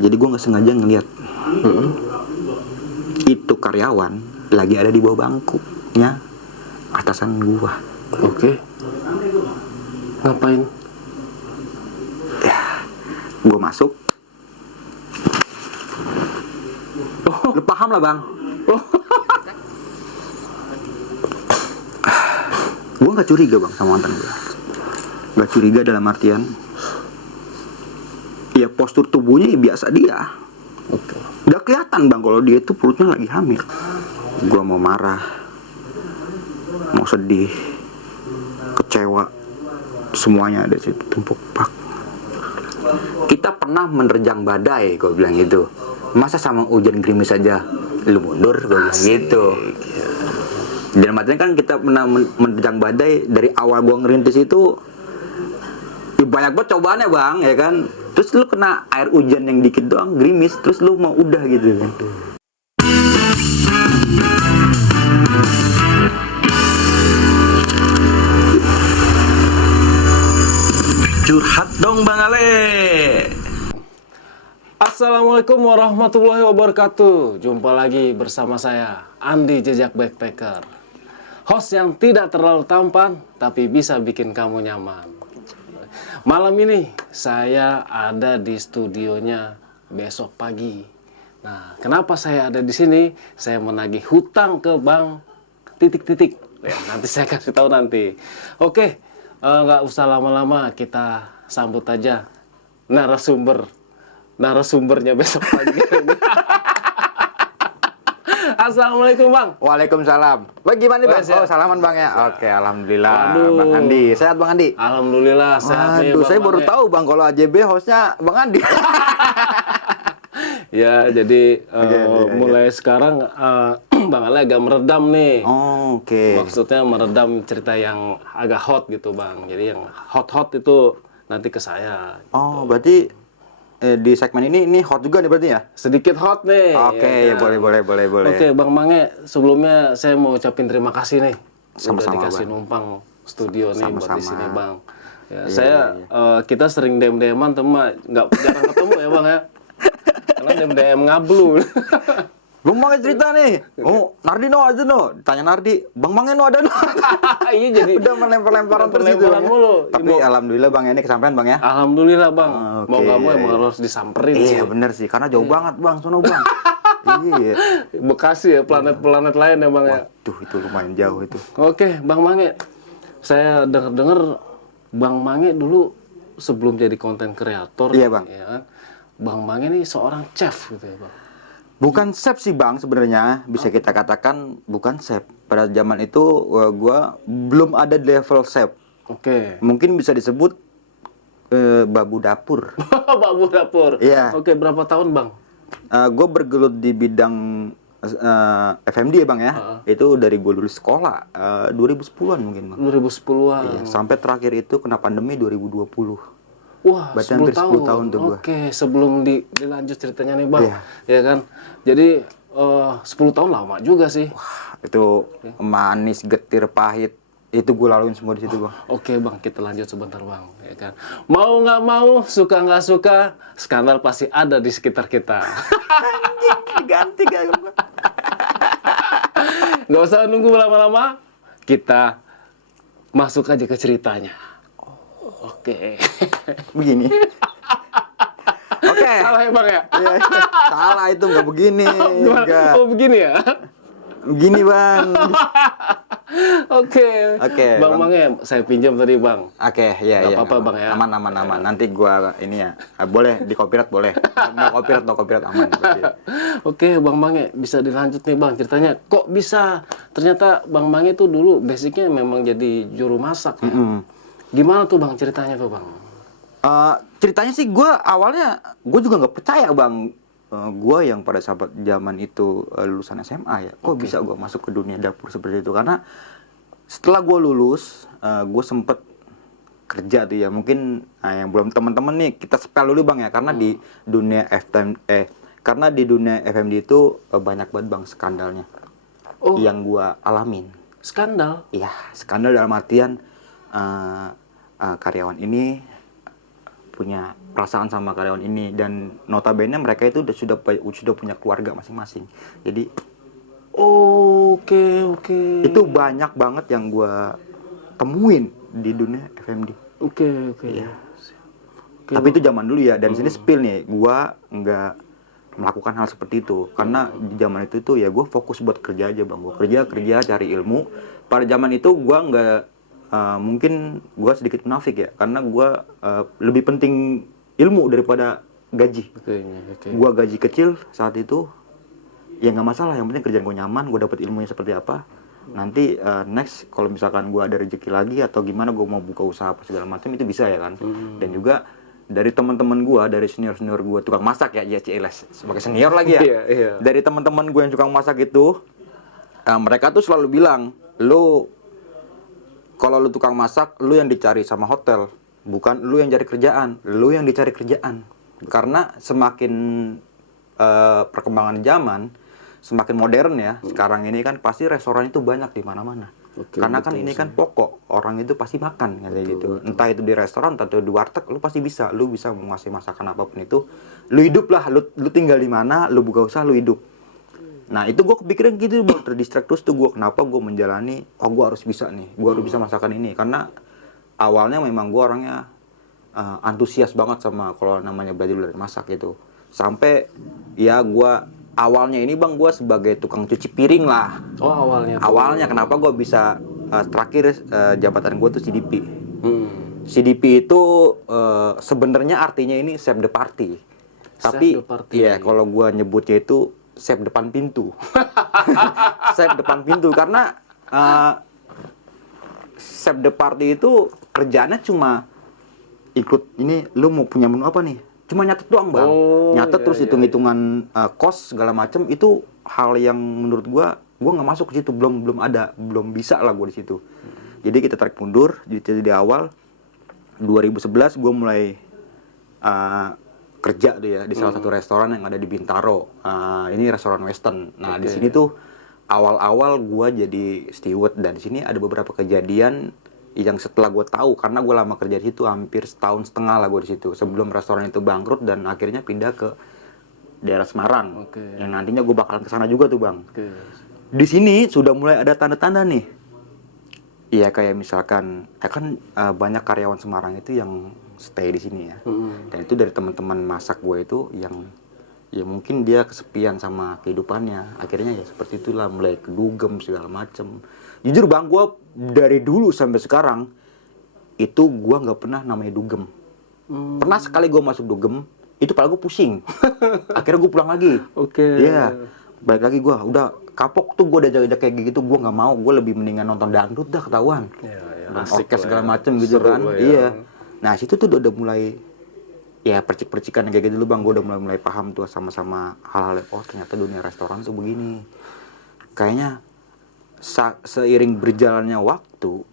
Jadi gue nggak sengaja ngeliat itu karyawan lagi ada di bawah bangkunya atasan gue. Oke. Ngapain? Ya, gue masuk. Lu paham lah bang. Gue nggak curiga bang sama mantan gue. Nggak curiga dalam artian, ya postur tubuhnya ya biasa dia. Oke. Udah kelihatan bang kalau dia itu perutnya lagi hamil. Gue mau marah, mau sedih, kecewa, semuanya ada situ tumpuk pak. Kita pernah menerjang badai, gue bilang gitu. Masa sama hujan gerimis aja lu mundur, gue bilang gitu. Dan artinya kan kita pernah menerjang badai. Dari awal gue ngerintis itu ya banyak banget cobaannya bang, ya kan. Terus lu kena air hujan yang dikit doang, gerimis, terus lu mau udah gitu kan. Curhat dong Bang Ale. Assalamualaikum warahmatullahi wabarakatuh. Jumpa lagi bersama saya, Andi Jejak Backpacker, host yang tidak terlalu tampan tapi bisa bikin kamu nyaman. Malam ini saya ada di studionya Besok Pagi. Nah, kenapa saya ada di sini? Saya menagih hutang ke Bang titik-titik. Ya, nanti saya kasih tahu nanti. Oke, nggak usah lama-lama, kita sambut aja narasumbernya Besok Pagi. Assalamualaikum Bang. Waalaikumsalam. Bagaimana bang? Siap. Oh salaman bang ya. Oke alhamdulillah. Waduh. Bang Andi, sehat bang Andi? Alhamdulillah sehat nih Waduh, Bang. saya baru Bang, ya. tahu bang kalau AJB hostnya bang Andi. Ya, jadi Oke. mulai sekarang Bang Ale agak meredam nih. Oh, oke. Maksudnya meredam cerita yang agak hot gitu Bang. Jadi yang hot-hot itu nanti ke saya. Oh berarti di segmen ini hot juga nih berarti ya? Sedikit hot nih. Oke, ya kan? boleh. Oke, Bang Mange, sebelumnya saya mau ucapin terima kasih nih. Sama-sama, Udah dikasih Bang. numpang studio nih buat di Sama-sama. sini, Bang. Ya, Iya. kita sering DM-an teman, jarang ketemu ya, Bang ya. Karena DM ngablu. Bang Mange cerita nih. Oh, Nardi no aja no. Tanya Nardi, Bang Mange no ada no. Iya, jadi Udah melempar-lemparan terus itu. Lemparan mulu. Tapi alhamdulillah Bang ini kesampaian Bang ya. Alhamdulillah, Bang. Oke. Mau nggak mau emang harus disamperin sih. Iya bener sih, karena jauh banget Bang, sono Bang. Iya. Bekasi ya, planet-planet lain ya, Bang ya. Waduh, itu lumayan jauh itu. Oke, Bang Mange. Saya dengar Bang Mange dulu sebelum jadi konten kreator, Iya, Bang. ya kan? Bang Mange ini seorang chef gitu ya, Bang. Bukan chef sih Bang sebenarnya, bisa kita katakan bukan chef. Pada zaman itu gua belum ada di level chef. Oke. Mungkin bisa disebut babu dapur. Babu dapur. Iya. Oke, berapa tahun, Bang? Gue bergelut di bidang FMD ya Bang ya. Itu dari gue lulus sekolah 2010-an mungkin Bang. 2010-an. Iya, sampai terakhir itu kena pandemi 2020. Wah, Berarti 10 hampir 10 tahun. tahun tuh gua. Oke, sebelum dilanjut ceritanya nih, Bang. Iya. Ya kan? Jadi 10 tahun lama juga sih. Itu manis, getir, pahit. Itu gue laluin semua di situ Bang. Oke Bang, kita lanjut sebentar Bang, ya kan. Mau nggak mau, suka nggak suka, skandal pasti ada di sekitar kita. Ganti gak? Nggak usah nunggu lama-lama, kita masuk aja ke ceritanya. Oke. Begini. Oke. Salah ya Bang ya? Iya, salah itu nggak begini. Gimana? Nggak. Oh begini ya? Begini Bang. Oke. Bang Bang. Mange, saya pinjam tadi Bang. Oke, iya. Nggak apa-apa, Bang, ya? Aman. Nanti gua ini ya. Boleh di copyright boleh. No copyright aman. Berarti. Oke, Bang Mange, bisa dilanjut nih Bang ceritanya. Kok bisa? Ternyata Bang Mange tuh dulu basicnya memang jadi juru masak ya. Gimana tuh Bang ceritanya tuh Bang? Ceritanya sih gue juga nggak percaya Bang. Gue yang pada saat zaman itu lulusan SMA ya, kok bisa gue masuk ke dunia dapur seperti itu? Karena setelah gue lulus, gue sempet kerja tuh ya. Mungkin yang belum teman-teman nih kita spell dulu Bang ya, karena di dunia FMD itu banyak banget Bang skandalnya yang gue alamin. Skandal? Iya, skandal dalam artian karyawan ini punya perasaan sama karyawan ini, dan notabene mereka itu sudah punya keluarga masing-masing. Jadi Oke. itu banyak banget yang gue temuin di dunia FMD. Oke. Iya. Oke, Tapi itu zaman dulu ya, dan sini spill nih, gue nggak melakukan hal seperti itu karena di zaman itu tuh ya gue fokus buat kerja aja bang. Gue kerja cari ilmu. Pada zaman itu gue nggak mungkin gue sedikit munafik ya, karena gue lebih penting ilmu daripada gaji. Oke. Gue gaji kecil saat itu ya nggak masalah, yang penting kerjaan gue nyaman, gue dapet ilmunya seperti apa. Nanti next kalau misalkan gue ada rezeki lagi atau gimana, gue mau buka usaha apa segala macam, itu bisa ya kan. Dan juga dari teman-teman gue, dari senior gue tukang masak ya CLS sebagai senior lagi ya. Iya. Dari teman-teman gue yang tukang masak itu, mereka tuh selalu bilang, kalau lu tukang masak, lu yang dicari sama hotel, bukan lu yang cari kerjaan, lu yang dicari kerjaan. Karena semakin perkembangan zaman, semakin modern ya, sekarang ini kan pasti restoran itu banyak di mana-mana. Karena kan ini kan pokok, orang itu pasti makan kayak gitu. Entah itu di restoran, entah itu di warteg, lu pasti bisa, lu bisa menguasai masakan apapun itu. Lu hidup lah, lu tinggal di mana, lu buka usaha, lu hidup. Nah itu gue kepikiran gitu, terdistract terus tuh gue, kenapa gue menjalani, gue harus bisa nih, gue harus bisa masakan ini. Karena awalnya memang gue orangnya antusias banget sama kalau namanya belajar masak gitu. Sampai ya gue awalnya ini bang, gue sebagai tukang cuci piring lah. Oh awalnya. Awalnya kenapa gue bisa terakhir jabatan gue tuh CDP. CDP itu sebenarnya artinya ini chef de party. Tapi ya kalau gue nyebutnya itu chef depan pintu. Chef depan pintu karena chef de party itu kerjaannya cuma ikut ini, lu mau punya menu apa nih? Cuma nyatet doang bang, nyatet terus hitung-hitungan kos segala macem. Itu hal yang menurut gua nggak masuk ke situ, belum bisa lah gua di situ. Jadi kita tarik mundur, jadi di awal 2011 gua mulai kerja tuh ya di salah satu restoran yang ada di Bintaro. Ini restoran Western. Nah di sini tuh awal-awal gua jadi steward, dan di sini ada beberapa kejadian yang setelah gue tahu, karena gue lama kerja di situ hampir setahun setengah lah gue di situ sebelum restoran itu bangkrut dan akhirnya pindah ke daerah Semarang. Yang nantinya gue bakalan kesana juga tuh bang. Di sini sudah mulai ada tanda-tanda nih. Iya kayak misalkan kan banyak karyawan Semarang itu yang stay di sini ya. Dan itu dari teman-teman masak gue itu yang ya mungkin dia kesepian sama kehidupannya. Akhirnya ya seperti itulah, mulai kedugem segala macem. Jujur bang, gue dari dulu sampai sekarang itu gue nggak pernah namanya dugem. Pernah sekali gue masuk dugem, itu pala gue pusing. Akhirnya gue pulang lagi. Iya, balik lagi gue. Udah kapok tuh gue udah jaga-jaga kayak gitu, gue nggak mau. Gue lebih mendingan nonton dangdut dah, ketahuan. Dan orkes segala macem gitu kan. Iya. Nah situ tuh udah mulai ya percik-percikan kayak gitu dulu bang. Gue udah mulai paham tuh sama hal-hal. Oh ternyata dunia restoran tuh begini. Kayaknya seiring berjalannya waktu,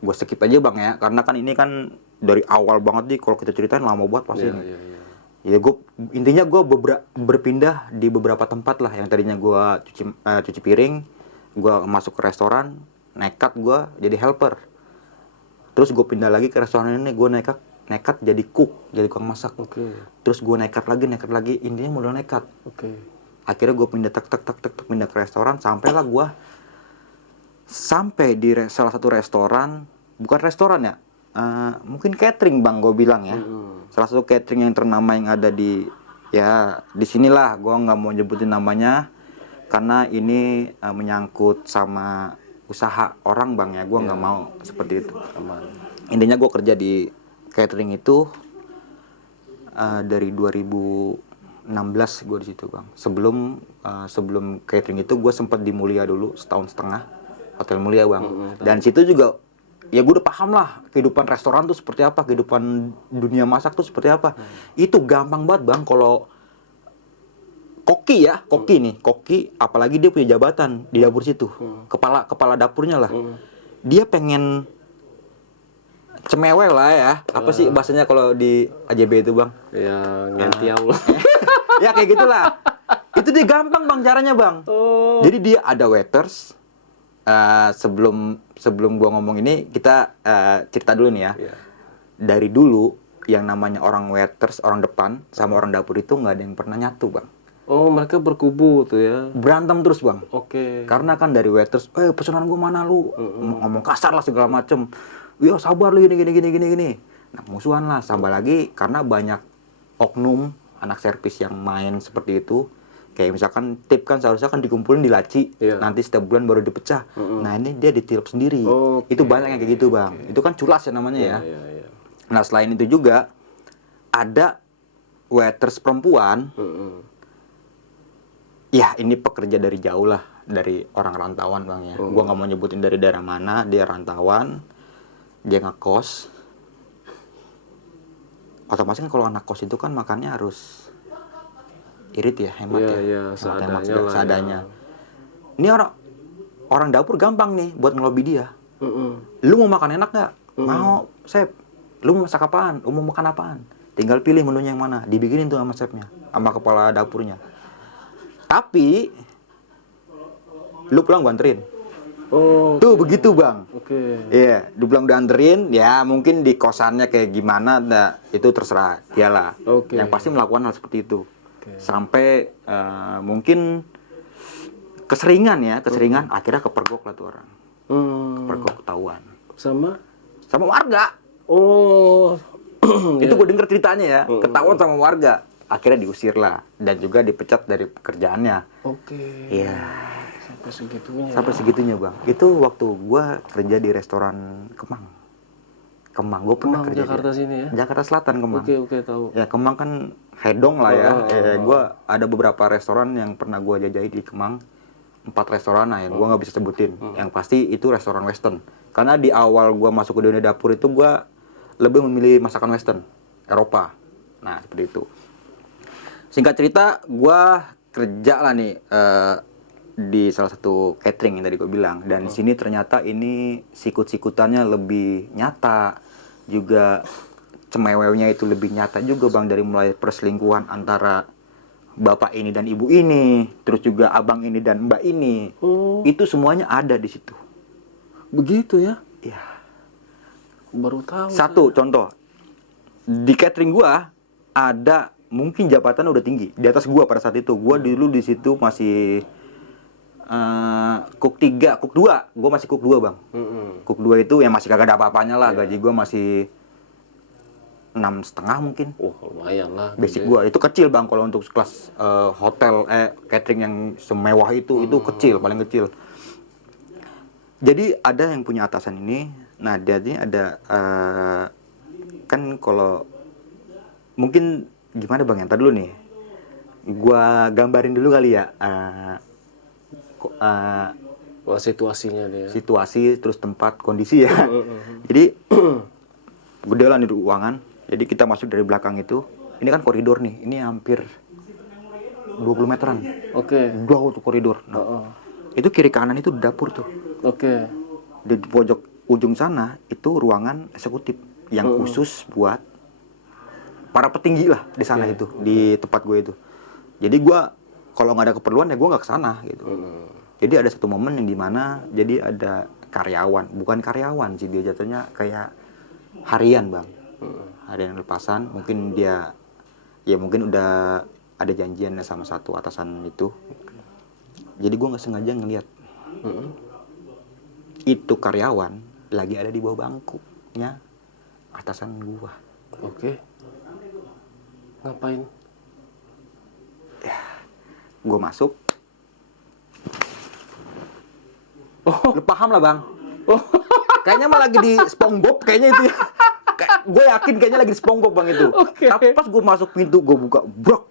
gue skip aja bang ya, karena kan ini kan dari awal banget nih, kalau kita ceritain lama banget pasti nih. Ya gue intinya gue berpindah di beberapa tempat lah, yang tadinya gue cuci piring, gue masuk ke restoran, nekat gue jadi helper. Terus gue pindah lagi ke restoran ini, gue nekat jadi cook, jadi tukang masak. Terus gue nekat lagi, intinya modal nekat. Akhirnya gue pindah pindah ke restoran, sampailah gue sampai di salah satu restoran, bukan restoran ya, mungkin catering bang gue bilang ya. Salah satu catering yang ternama yang ada di sinilah, gue nggak mau nyebutin namanya karena ini menyangkut sama usaha orang bang ya, gue nggak mau seperti itu. Intinya gue kerja di catering itu dari 2016 gue di situ bang. Sebelum catering itu gue sempat di Mulia dulu setahun setengah, Hotel Mulia bang. Dan situ juga ya gue udah paham lah kehidupan restoran tuh seperti apa, kehidupan dunia masak tuh seperti apa. Itu gampang banget bang. Kalau koki apalagi dia punya jabatan di dapur situ, kepala dapurnya lah. Dia pengen cemewe lah ya, apa sih bahasanya kalau di AJB itu bang? Ya ngentiau lah. Ya kayak gitulah. Itu dia gampang bang caranya bang. Jadi dia ada waiters. Sebelum gua ngomong ini, kita cerita dulu nih ya. dari dulu yang namanya orang waiters, orang depan sama orang dapur itu nggak ada yang pernah nyatu bang. Oh, mereka berkubu tuh ya. Berantem terus bang. Oke. Karena kan dari waiters, pesanan gue mana lu? Ngomong kasar lah segala macem. Ya sabar lu gini. Nah musuhan lah, tambah lagi karena banyak oknum anak servis yang main seperti itu. Kayak misalkan tip kan seharusnya kan dikumpulin di laci, nanti setiap bulan baru dipecah. Nah ini dia ditilep sendiri. Itu banyak yang kayak gitu bang. Itu kan culas ya namanya ya. Nah selain itu juga ada waiters perempuan. Ya ini pekerja dari jauh lah, dari orang rantauan bang ya. Gua nggak mau nyebutin dari daerah mana, dia rantauan, dia ngekos. Otomatis kan kalau anak kos itu kan makannya harus irit ya, hemat ya. Seadanya. Ini orang dapur gampang nih buat ngelobi dia. Lu mau makan enak nggak? Mau, chef. Lu mau masak apaan? Lu mau makan apaan? Tinggal pilih menunya yang mana. Dibikinin tuh sama chefnya, sama kepala dapurnya. Tapi lu pulang gua anterin. Tuh begitu bang. Iya, lu pulang udah anterin. Ya mungkin di kosannya kayak gimana, itu terserah dialah. Yang pasti melakukan hal seperti itu. Sampai mungkin keseringan akhirnya kepergok lah tuh orang. Kepergok ketahuan. Sama warga. Itu gue denger ceritanya ya, ketahuan sama warga. Akhirnya diusir lah dan juga dipecat dari pekerjaannya. Iya. Sampai segitunya bang. Itu waktu gua kerja di restoran Kemang. Gua pernah kerja Jakarta di sini ya. Jakarta Selatan Kemang. Oke, tahu. Ya Kemang kan hedong lah ya. Gua ada beberapa restoran yang pernah gua jajahi di Kemang. 4 restoran lah ya. Gua nggak bisa sebutin. Yang pasti itu restoran Western. Karena di awal gua masuk ke dunia dapur itu gua lebih memilih masakan Western, Eropa. Nah seperti itu. Singkat cerita, gue kerja lah nih di salah satu catering yang tadi gue bilang. Dan di sini ternyata ini sikut-sikutannya lebih nyata. Juga cemewewnya itu lebih nyata juga bang. Dari mulai perselingkuhan antara bapak ini dan ibu ini. Terus juga abang ini dan mbak ini. Itu semuanya ada di situ. Begitu ya? Iya. Baru tahu. Satu contoh. Di catering gue ada... Mungkin jabatan udah tinggi di atas gua pada saat itu. Gua dulu di situ masih cook 3, cook 2. Gua masih cook 2, Bang. Cook 2 itu yang masih kagak ada apa-apanya lah. Gaji gua masih 6,5 mungkin. Lumayan lah. Basic gua itu kecil, Bang, kalau untuk kelas hotel catering yang semewah itu kecil, paling kecil. Jadi ada yang punya atasan ini. Nah, dia ini ada kan kalau mungkin gimana bang, yang tadi dulu nih gua gambarin dulu kali ya situasinya dia. Situasi terus tempat kondisi ya. Jadi gede lah nih ruangan. Jadi kita masuk dari belakang itu. Ini kan koridor nih. Ini hampir 20 meteran. Jauh tuh koridor. Nah, itu kiri kanan itu dapur tuh. Di pojok ujung sana itu ruangan eksekutif yang khusus buat para petinggi lah di sana itu, di tempat gue itu. Jadi gue kalau nggak ada keperluan ya gue nggak kesana gitu. Jadi ada satu momen yang dimana jadi ada karyawan, bukan karyawan sih dia jatuhnya kayak harian bang, harian lepasan. Mungkin dia ya mungkin udah ada janjian sama satu atasan itu. Jadi gue nggak sengaja ngelihat itu karyawan lagi ada di bawah bangkunya atasan gue. Ngapain? Ya, gue masuk. Lu paham lah bang. Kayaknya mah lagi di SpongeBob kayaknya itu. Gue yakin kayaknya lagi di SpongeBob bang itu. Tapi pas gue masuk pintu, gue buka, brok.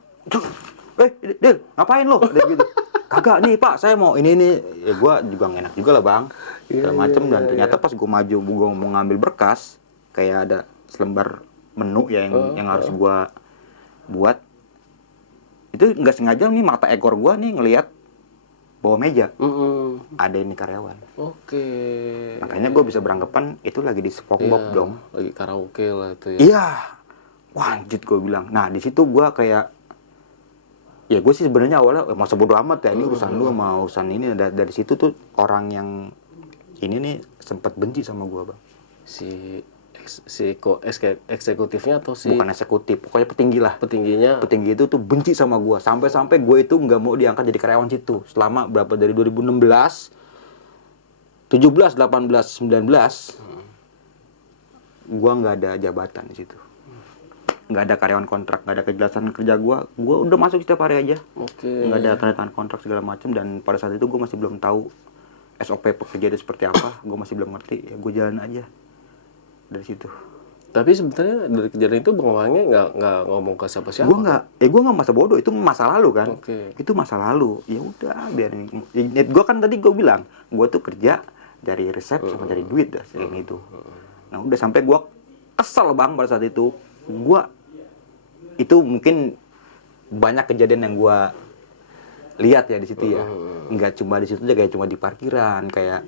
Del, ngapain lo? Gitu. Kagak nih pak, saya mau ini. Ya gue juga nggak enak juga lah bang. Segala macem dan ternyata pas gue maju, gue mau ngambil berkas, kayak ada selembar menu ya yang harus gue buat. Itu nggak sengaja nih mata ekor gue nih ngelihat bawah meja ada ini karyawan. Makanya gue bisa beranggapan itu lagi di SpongeBob dong. Lagi karaoke lah itu ya. Iya. Wah, anjir gue bilang. Nah di situ gue kayak ya gue sih sebenarnya awalnya masa bodo amat ya, ini urusan lu sama urusan ini. Dari situ tuh orang yang ini nih sempat benci sama gue bang. Si eksekutifnya atau si Bukan eksekutif, pokoknya petinggi lah. petingginya? Petinggi itu tuh benci sama gue, sampai gue itu nggak mau diangkat jadi karyawan situ selama berapa, dari 2016, 17, 18, 19, gue nggak ada jabatan di situ, nggak ada karyawan kontrak, nggak ada kejelasan kerja gue udah masuk setiap hari aja, Oke. nggak ada tanda tangan kontrak segala macam. Dan pada saat itu gue masih belum tahu SOP pekerja itu seperti apa, gue masih belum ngerti, ya gue jalan aja dari situ. Tapi sebenarnya dari kejadian itu Bang Wangi nggak ngomong ke siapa-siapa. Gue nggak masa bodoh, itu masa lalu kan. Oke. Itu masa lalu, ya udah biarin. Gue kan tadi gue bilang gue tuh kerja dari resep sama dari duit dah sering itu. Nah udah sampai gue kesel bang pada saat itu. Gue itu mungkin banyak kejadian yang gue lihat ya di situ ya. Nggak cuma di situ aja, kayak cuma di parkiran, kayak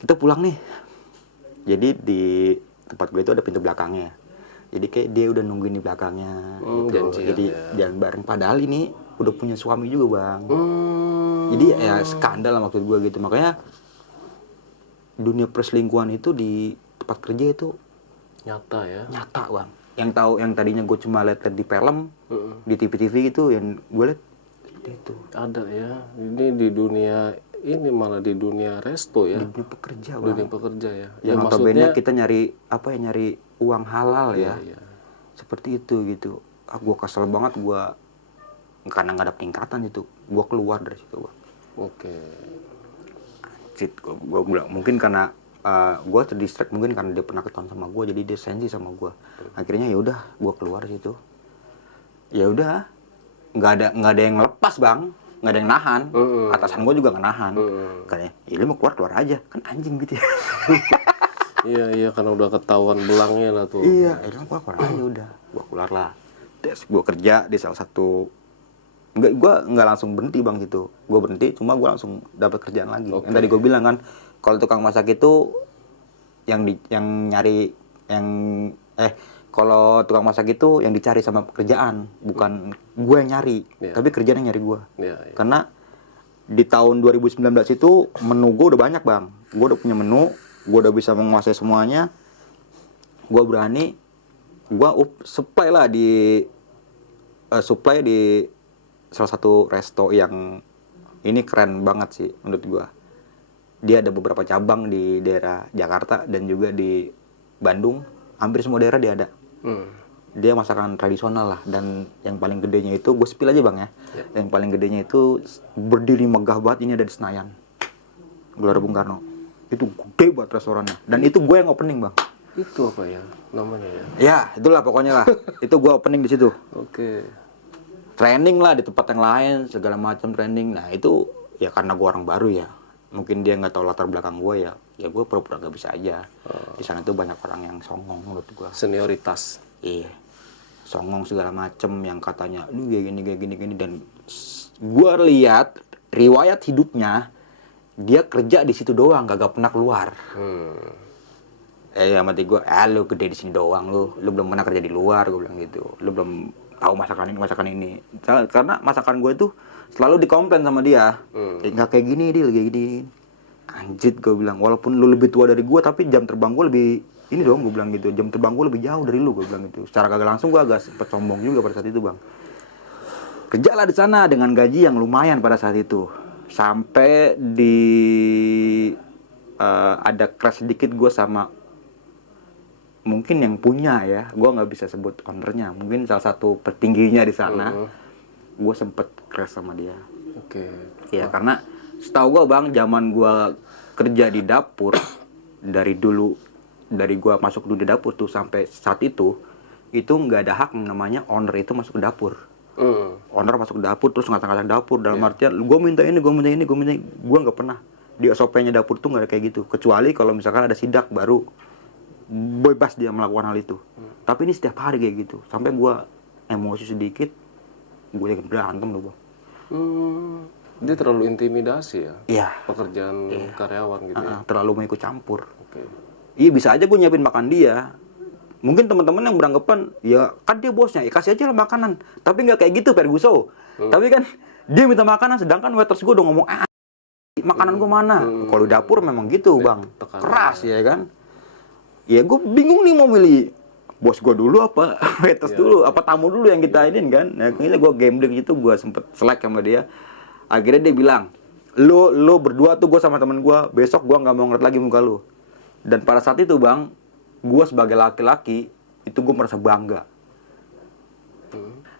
kita pulang nih. Jadi di tempat gue itu ada pintu belakangnya. Jadi kayak dia udah nungguin di belakangnya gitu. Janjian, Jadi ya. jalan bareng, padahal ini udah punya suami juga bang. Jadi ya skandal lah maksud gue gitu. Makanya dunia perselingkuhan itu di tempat kerja itu Nyata ya. nyata bang. Yang tahu, yang tadinya gue cuma lihat di film, di TV-TV gitu, yang gue lihat seperti itu. Ada ya. Ini di dunia ini malah di dunia resto ya. Di dunia pekerja bang. Dunia pekerja ya. Yang notabene kita nyari apa ya, nyari uang halal ya. Iya. Seperti itu gitu. Gue kesel banget, gue karena nggak ada peningkatan itu, gue keluar dari situ bang. Oke. Gue bilang mungkin karena gue terdistract, mungkin karena dia pernah ketahuan sama gue, jadi dia sensi sama gue. Akhirnya ya udah, gue keluar dari situ. Ya udah, nggak ada yang lepas bang, nggak ada yang nahan. Atasan gue juga nggak nahan. Katanya, ya lu mau keluar aja, kan anjing gitu ya. Iya karena udah ketahuan belangnya lah tuh. Iya, akhirnya gue keluar aja udah, gue keluar lah. Terus gue kerja di salah satu, gue nggak langsung berhenti bang gitu. Gue berhenti, cuma gue langsung dapat kerjaan lagi. Oke. Yang tadi gue bilang kan, kalau tukang masak itu kalau tukang masak itu yang dicari sama pekerjaan, bukan gue yang nyari, tapi kerjaan yang nyari gue. Iya. Karena di tahun 2019 itu menu gue udah banyak bang, gue udah punya menu, gue udah bisa menguasai semuanya, gue berani, gue supply lah di salah satu resto yang ini keren banget sih menurut gue. Dia ada beberapa cabang di daerah Jakarta dan juga di Bandung, hampir semua daerah dia ada. Dia masakan tradisional lah, dan yang paling gedenya itu, gue spill aja bang ya. Yang paling gedenya itu berdiri megah banget, ini ada di Senayan, Gelora Bung Karno. Itu gede banget restorannya, dan itu gue yang opening bang. Itu apa ya namanya ya? Ya itulah pokoknya lah. Itu gue opening di situ. Oke. Training lah di tempat yang lain, segala macam training. Nah itu ya karena gue orang baru ya, mungkin dia nggak tahu latar belakang gue ya gue pura-pura nggak bisa aja. Di sana tuh banyak orang yang songong menurut gue. Senioritas. Iya, songong segala macem, yang katanya lu kayak gini, dan gue lihat riwayat hidupnya, dia kerja di situ doang, gak pernah keluar. Mati gue, lu gede di sini doang, lu belum pernah kerja di luar, gue bilang gitu. Lu belum tahu masakan ini. Karena masakan gue tuh selalu dikomplain sama dia, nggak kayak gini, dia kayak gini. Anjir, gue bilang, walaupun lu lebih tua dari gue, tapi jam terbang gue lebih ini dong, gue bilang gitu. Jam terbang gue lebih jauh dari lu, gue bilang gitu. Secara kagak langsung gue agak sempet sombong juga pada saat itu bang. Kerjalah di sana dengan gaji yang lumayan pada saat itu. Sampai ada crash sedikit gue sama mungkin yang punya ya, gue nggak bisa sebut ownernya, mungkin salah satu petingginya di sana. Gue sempet crash sama dia. Oke. Ya karena setahu gue bang, zaman gue kerja di dapur, dari gue masuk dulu di dapur tuh sampai saat itu nggak ada hak namanya owner itu masuk ke dapur. Owner masuk ke dapur terus ngata-ngatain dapur dalam artian gue minta ini, gue nggak pernah. Di SOP-nya dapur tuh nggak ada kayak gitu, kecuali kalau misalkan ada sidak baru bebas dia melakukan hal itu. Tapi ini setiap hari kayak gitu, sampai gue emosi sedikit, gue jadi berantem loh bang. Dia terlalu intimidasi ya? Iya. Pekerjaan karyawan gitu ya? Terlalu mau ikut campur. Oke. Iya, bisa aja gue nyiapin makan dia. Mungkin teman-teman yang beranggapan, ya kan dia bosnya, ya kasih aja lah makanan. Tapi nggak kayak gitu Ferguson. Tapi kan dia minta makanan, sedangkan waiters gue udah ngomong, makanan gue mana? Kalau di dapur memang gitu bang, keras ya kan. ya gue bingung nih mau milih bos gue dulu apa haters dulu apa tamu dulu yang kita inin kan. Nah akhirnya gue gambling gitu, gue sempet selek sama dia. Akhirnya dia bilang, lo berdua tuh, gue sama temen gue, besok gue nggak mau ngeliat lagi muka lo. Dan pada saat itu bang, gue sebagai laki-laki itu gue merasa bangga.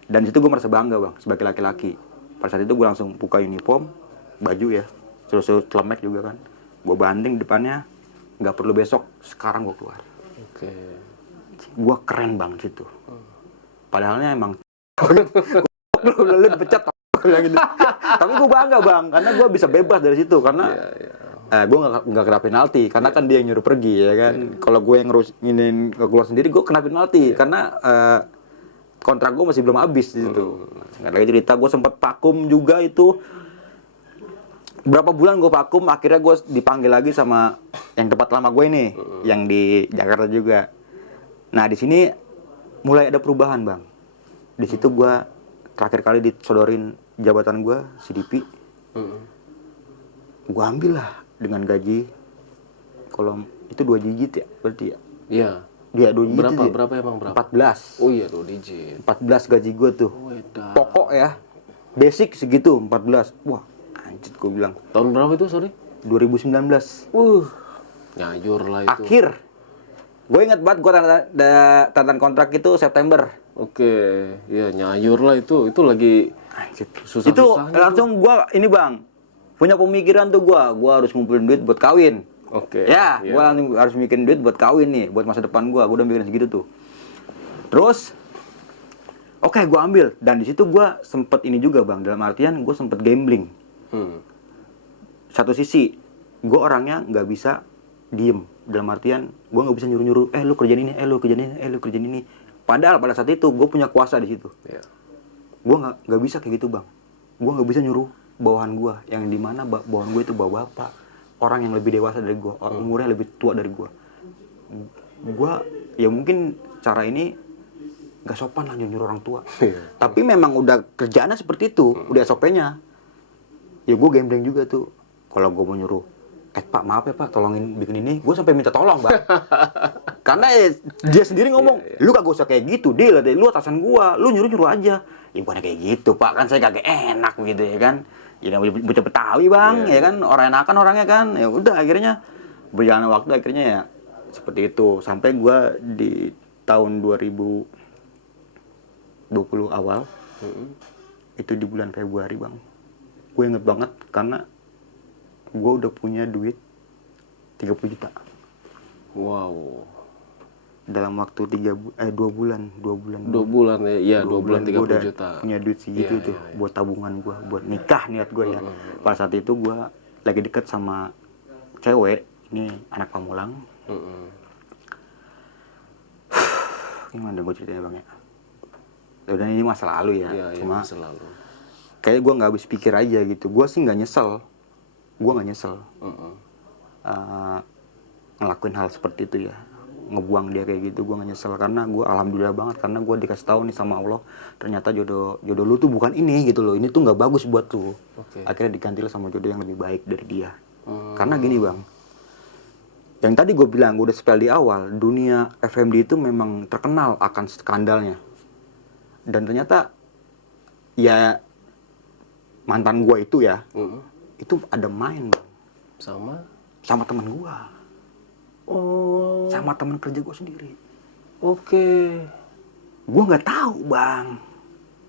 Dan itu gue merasa bangga bang sebagai laki-laki. Pada saat itu gue langsung buka uniform, baju ya, terus celemek juga kan, gue banding depannya, nggak perlu besok, sekarang gue keluar. Oke. Gue keren bang situ. Padahalnya emang lu dipecat gitu. Tapi gue bangga bang, karena gue bisa bebas dari situ karena gue nggak kena penalti, karena kan dia yang nyuruh pergi ya kan. Kalau gue yang nginin keluar sendiri, gue kena penalti karena kontrak gue masih belum habis di situ. Nggak lagi cerita, gue sempat vakum juga itu. Berapa bulan gue vakum, akhirnya gue dipanggil lagi sama yang tempat lama gue ini, yang di Jakarta juga. Nah di sini mulai ada perubahan bang. Di situ gue terakhir kali disodorin jabatan gue CDP. Gue ambil lah dengan gaji, kalau itu 2 digit ya berarti ya. Iya. Dia 2 digit. Berapa emang berapa? 14. Oh iya 2 digit. 14 gaji gue tuh. Wedah. Pokok ya. Basic segitu 14. Wah, anjir gue bilang. Tahun berapa itu, sorry? 2019. Nyayur lah itu. Akhir. Gue inget banget gue tanda kontrak itu September. Oke, ya nyayur lah itu lagi Anjir. susah. Itu langsung gue ini bang, punya pemikiran tuh gue harus ngumpulin duit buat kawin. Oke. Ya, gue harus mikirin duit buat kawin nih, buat masa depan gue udah mikirin segitu tuh. Terus, oke, gue ambil, dan di situ gue sempet ini juga bang, dalam artian gue sempet gambling. Satu sisi, gue orangnya nggak bisa diem, dalam artian gue nggak bisa nyuruh-nyuruh, lu kerjain ini, lu kerjain ini, lu kerjain ini. Padahal pada saat itu gue punya kuasa di situ. Gue nggak bisa kayak gitu bang. Gue nggak bisa nyuruh bawahan gue, yang dimana bawahan gue itu bapak, orang yang lebih dewasa dari gue, umurnya lebih tua dari gue. Gue ya mungkin cara ini nggak sopan lah nyuruh orang tua. Tapi memang udah kerjaannya seperti itu, udah SOP-nya. Ya gue gambling juga tuh. Kalau gue mau nyuruh, Pak maaf ya Pak, tolongin bikin ini, gue sampai minta tolong bang. Karena dia sendiri ngomong, lu kagak usah kayak gitu, lu atasan gue, lu nyuruh aja. Ya bukannya kayak gitu Pak, kan saya kagak enak gitu ya kan. Ya bocah Betawi bang, ya kan, orang enakan orangnya kan. Ya udah akhirnya berjalan waktu, akhirnya ya seperti itu. Sampai gue di tahun 2020 awal, itu di bulan Februari bang, gue inget banget karena gue udah punya duit 30 juta. Wow. Dalam waktu 2 bulan. 2 bulan ya, 2 bulan 30 juta. Punya duit segitu tuh buat tabungan gue, buat nikah niat gue ya. Pada saat itu gue lagi deket sama cewek, ini anak Pamulang. Gimana gue ceritanya bang ya? Udah ini masa lalu ya, cuma masa lalu. Kayak gue nggak habis pikir aja gitu. Gue sih nggak nyesel. Ngelakuin hal seperti itu ya, ngebuang dia kayak gitu. Gue nggak nyesel karena gue alhamdulillah banget, karena gue dikasih tahu nih sama Allah, ternyata jodoh lu tuh bukan ini gitu loh, ini tuh nggak bagus buat lu. Akhirnya diganti sama jodoh yang lebih baik dari dia. Karena gini bang, yang tadi gue bilang, gue udah spell di awal, dunia FMD itu memang terkenal akan skandalnya. Dan ternyata ya mantan gue itu ya, itu ada main bang. Sama teman gue. Sama teman kerja gue sendiri. Gue nggak tahu bang.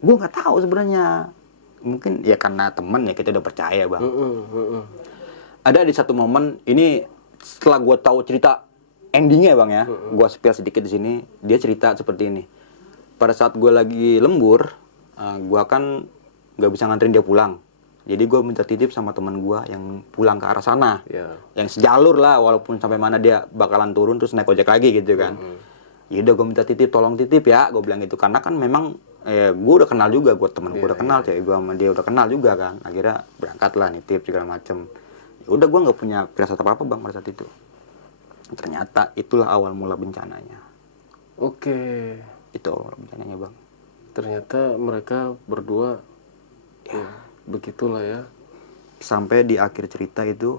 Gue nggak tahu sebenarnya. Mungkin ya karena teman ya, kita udah percaya bang. Ada di satu momen ini, setelah gue tahu cerita endingnya bang ya, gue spill sedikit di sini. Dia cerita seperti ini. Pada saat gue lagi lembur, gue kan nggak bisa nganterin dia pulang. Jadi gue minta titip sama teman gue yang pulang ke arah sana, yang sejalur lah, walaupun sampai mana dia bakalan turun terus naik ojek lagi gitu kan. Yaudah gue minta titip, tolong titip ya, gue bilang gitu. Karena kan memang gue udah kenal juga, gue temen gue udah kenal, cewek gue sama dia udah kenal juga kan. Akhirnya berangkat lah nitip segala macem. Udah gue nggak punya firasat apa bang pada saat itu. Ternyata itulah awal mula bencananya. Itu awal bencananya bang. Ternyata mereka berdua begitulah ya. Sampai di akhir cerita itu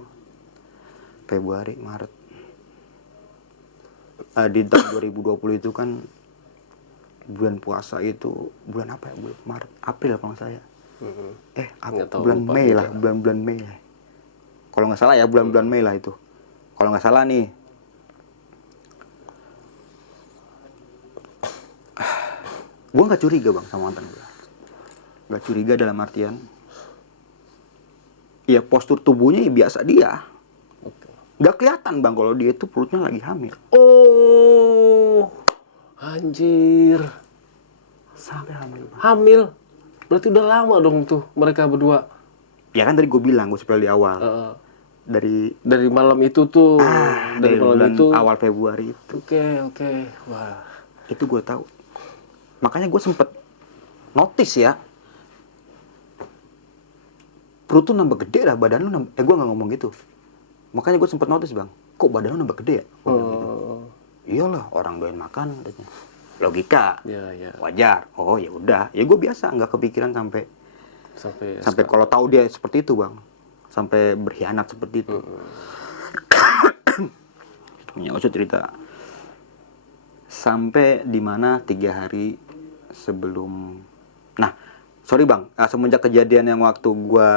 Februari, Maret. di tahun 2020 itu kan bulan puasa itu bulan apa ya? Bulan Maret, April kalau nggak salah ya. Nggak tahu, Bulan lupa Mei juga. lah, bulan-bulan Mei ya. Kalau nggak salah ya bulan-bulan Mei lah itu. Kalau nggak salah nih. Gue nggak curiga bang sama mantan gue. Nggak curiga dalam artian, ya postur tubuhnya ya biasa dia. Oke. Nggak kelihatan bang kalau dia itu perutnya lagi hamil. Oh, anjir. Sampai hamil bang. Hamil. Berarti udah lama dong tuh mereka berdua. Ya kan tadi gue bilang, gue sepel di awal. Eh, Dari malam itu tuh. dari malam bulan itu. awal Februari itu. Oke. Wah. Itu gue tahu. Makanya gue sempet notice ya. Perut tuh nambah gede dah, badan lu nambah. Gue nggak ngomong gitu. Makanya gue sempet notice bang. Kok badan lu nambah gede ya? Gua bilang gitu. Iyalah, orang doyan makan. Katanya. Logika. Ya. Wajar. Oh ya udah. Ya gue biasa, nggak kepikiran sampai Sampai kalau tahu dia seperti itu bang. Sampai berkhianat seperti itu. Punya usut cerita. Sampai dimana 3 hari sebelum. Nah, sorry bang, semenjak kejadian yang waktu gue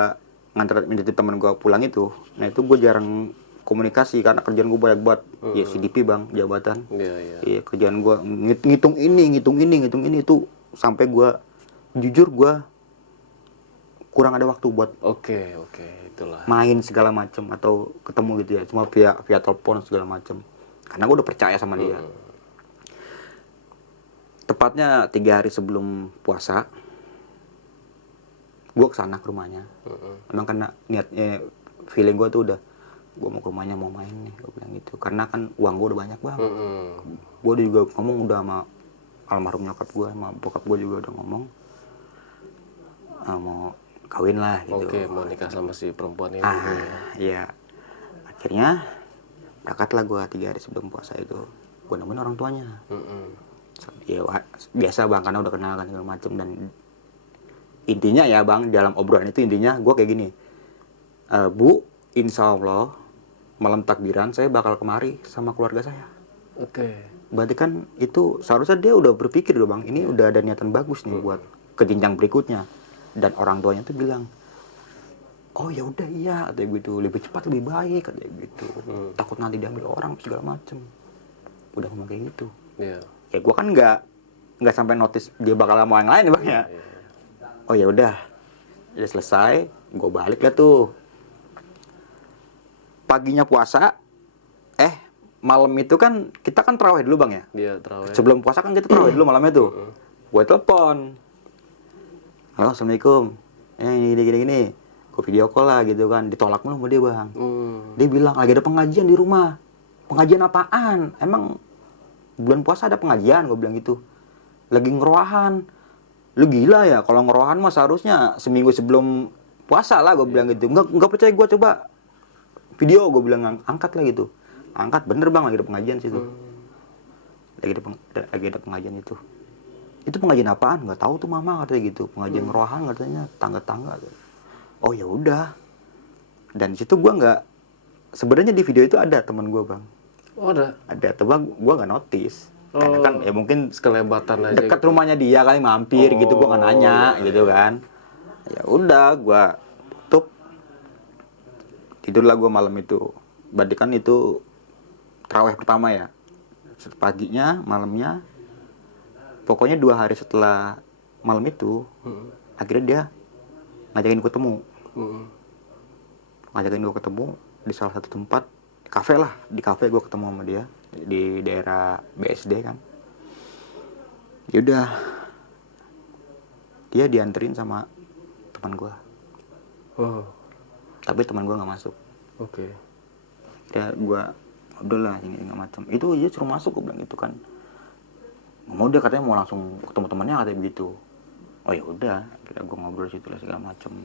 nganter teman gue pulang itu, nah itu gue jarang komunikasi karena kerjaan gue banyak buat ya CDP bang, jabatan. Iya, kerjaan gue ngitung ini itu sampai gue jujur gue kurang ada waktu buat Oke, itulah. main segala macam atau ketemu gitu ya, cuma via telepon segala macam. Karena gue udah percaya sama dia. Tepatnya 3 hari sebelum puasa, gue kesana ke rumahnya. Emang karena niatnya, feeling gue tuh udah, gue mau ke rumahnya mau main nih, gue bilang gitu. Karena kan uang gue udah banyak bang. Gue udah juga ngomong udah sama almarhum nyokap gue, sama bokap gue juga udah ngomong mau kawin lah gitu. Oke, mau nikah sama si perempuan ini. Iya. Akhirnya berangkatlah gue 3 hari sebelum puasa itu. Gue nemuin orang tuanya. Ya biasa bang, karena udah kenal kan segala macem. Dan intinya ya bang, dalam obrolan itu intinya gue kayak gini. Bu, insya Allah malam takbiran saya bakal kemari sama keluarga saya. Oke. Berarti kan itu seharusnya dia udah berpikir loh bang, ini udah ada niatan bagus nih buat ke jenjang berikutnya. Dan orang tuanya tuh bilang, oh ya udah iya katanya gitu, lebih cepat lebih baik katanya gitu. Takut nanti diambil orang segala macem. Udah ngomong kayak gitu. Iya. Ya gue kan nggak sampai notice dia bakal mau yang lain ya bang ya. Oh ya udah selesai, gue balik lah tuh. Paginya puasa, malam itu kan kita kan tarawih dulu bang ya. Dia terawih. Sebelum puasa kan kita tarawih dulu malamnya tuh. Gue telepon, halo assalamualaikum, ini gini. Gue video call lah gitu kan, ditolak mulu sama dia bang. Dia bilang lagi ada pengajian di rumah. Pengajian apaan? Emang bulan puasa ada pengajian? Gue bilang gitu. Lagi ngeroahan. Lu gila ya, kalau ngeroahan mah seharusnya seminggu sebelum puasa lah, gue bilang gitu. Nggak percaya gue, coba video, gue bilang angkat lah gitu. Angkat, bener bang, lagi ada pengajian situ. Lagi ada pengajian itu. Itu pengajian apaan? Nggak tahu tuh mama katanya gitu. Pengajian ngeroahan katanya, tangga-tangga. Oh ya udah. Dan di situ gue nggak, sebenarnya di video itu ada teman gue bang. Oh, ada. Ada, tapi gue nggak notice. Karena kan ya mungkin Sekelebatan aja. dekat gitu. rumahnya dia kali mampir gitu, gue nggak nanya gitu kan. Ya udah, gue tutup, tidurlah gue malam itu. Berarti kan itu tarawih pertama ya. Paginya, malamnya, pokoknya 2 hari setelah malam itu, akhirnya dia ngajakin gue ketemu. Ngajakin gue ketemu di salah satu tempat, kafe lah, di kafe gue ketemu sama dia di daerah BSD kan. Yaudah, dia dianterin sama teman gue. Tapi teman gue nggak masuk. Oke. Ya gue udahlah ini nggak macam. Itu dia suruh masuk, gue bilang gitu kan. Nggak mau, dia katanya mau langsung ketemu temannya katanya begitu. Oh ya udah, kita gue ngobrol situ lah segala macam.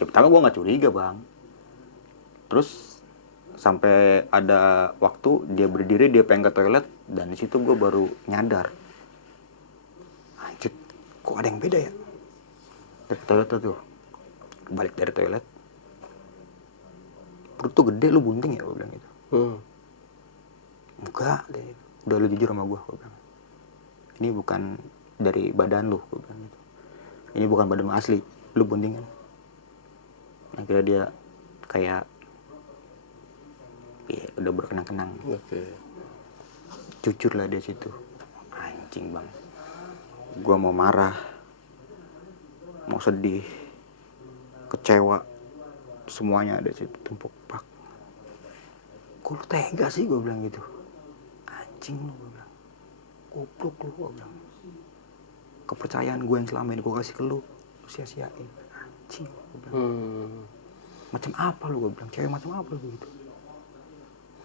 Ya pertama gue nggak curiga bang. Terus sampai ada waktu dia berdiri, dia pengen ke toilet, dan di situ gue baru nyadar, anjir, kok ada yang beda ya dari toilet tuh. Balik dari toilet, perut tuh gede, lu bunting ya, gue bilang gitu. Enggak deh, Udah lu jujur sama gue bilang. Ini bukan dari badan lu, gue bilang gitu. Ini bukan badan lu asli, lu bondingan. Akhirnya dia kayak ya udah berkenang-kenang. Oke. Jujur lah dia situ. Anjing bang, gue mau marah, mau sedih, kecewa, semuanya ada situ tumpuk pak. Kok lu tega sih, gue bilang gitu. Anjing lu, gue bilang. Goblok lu, gue bilang. Kepercayaan gue yang selama ini gue kasih ke lu sia-siain. Anjing, gue bilang. Macam apa lu, gue bilang. Cewek macam apa lu gitu.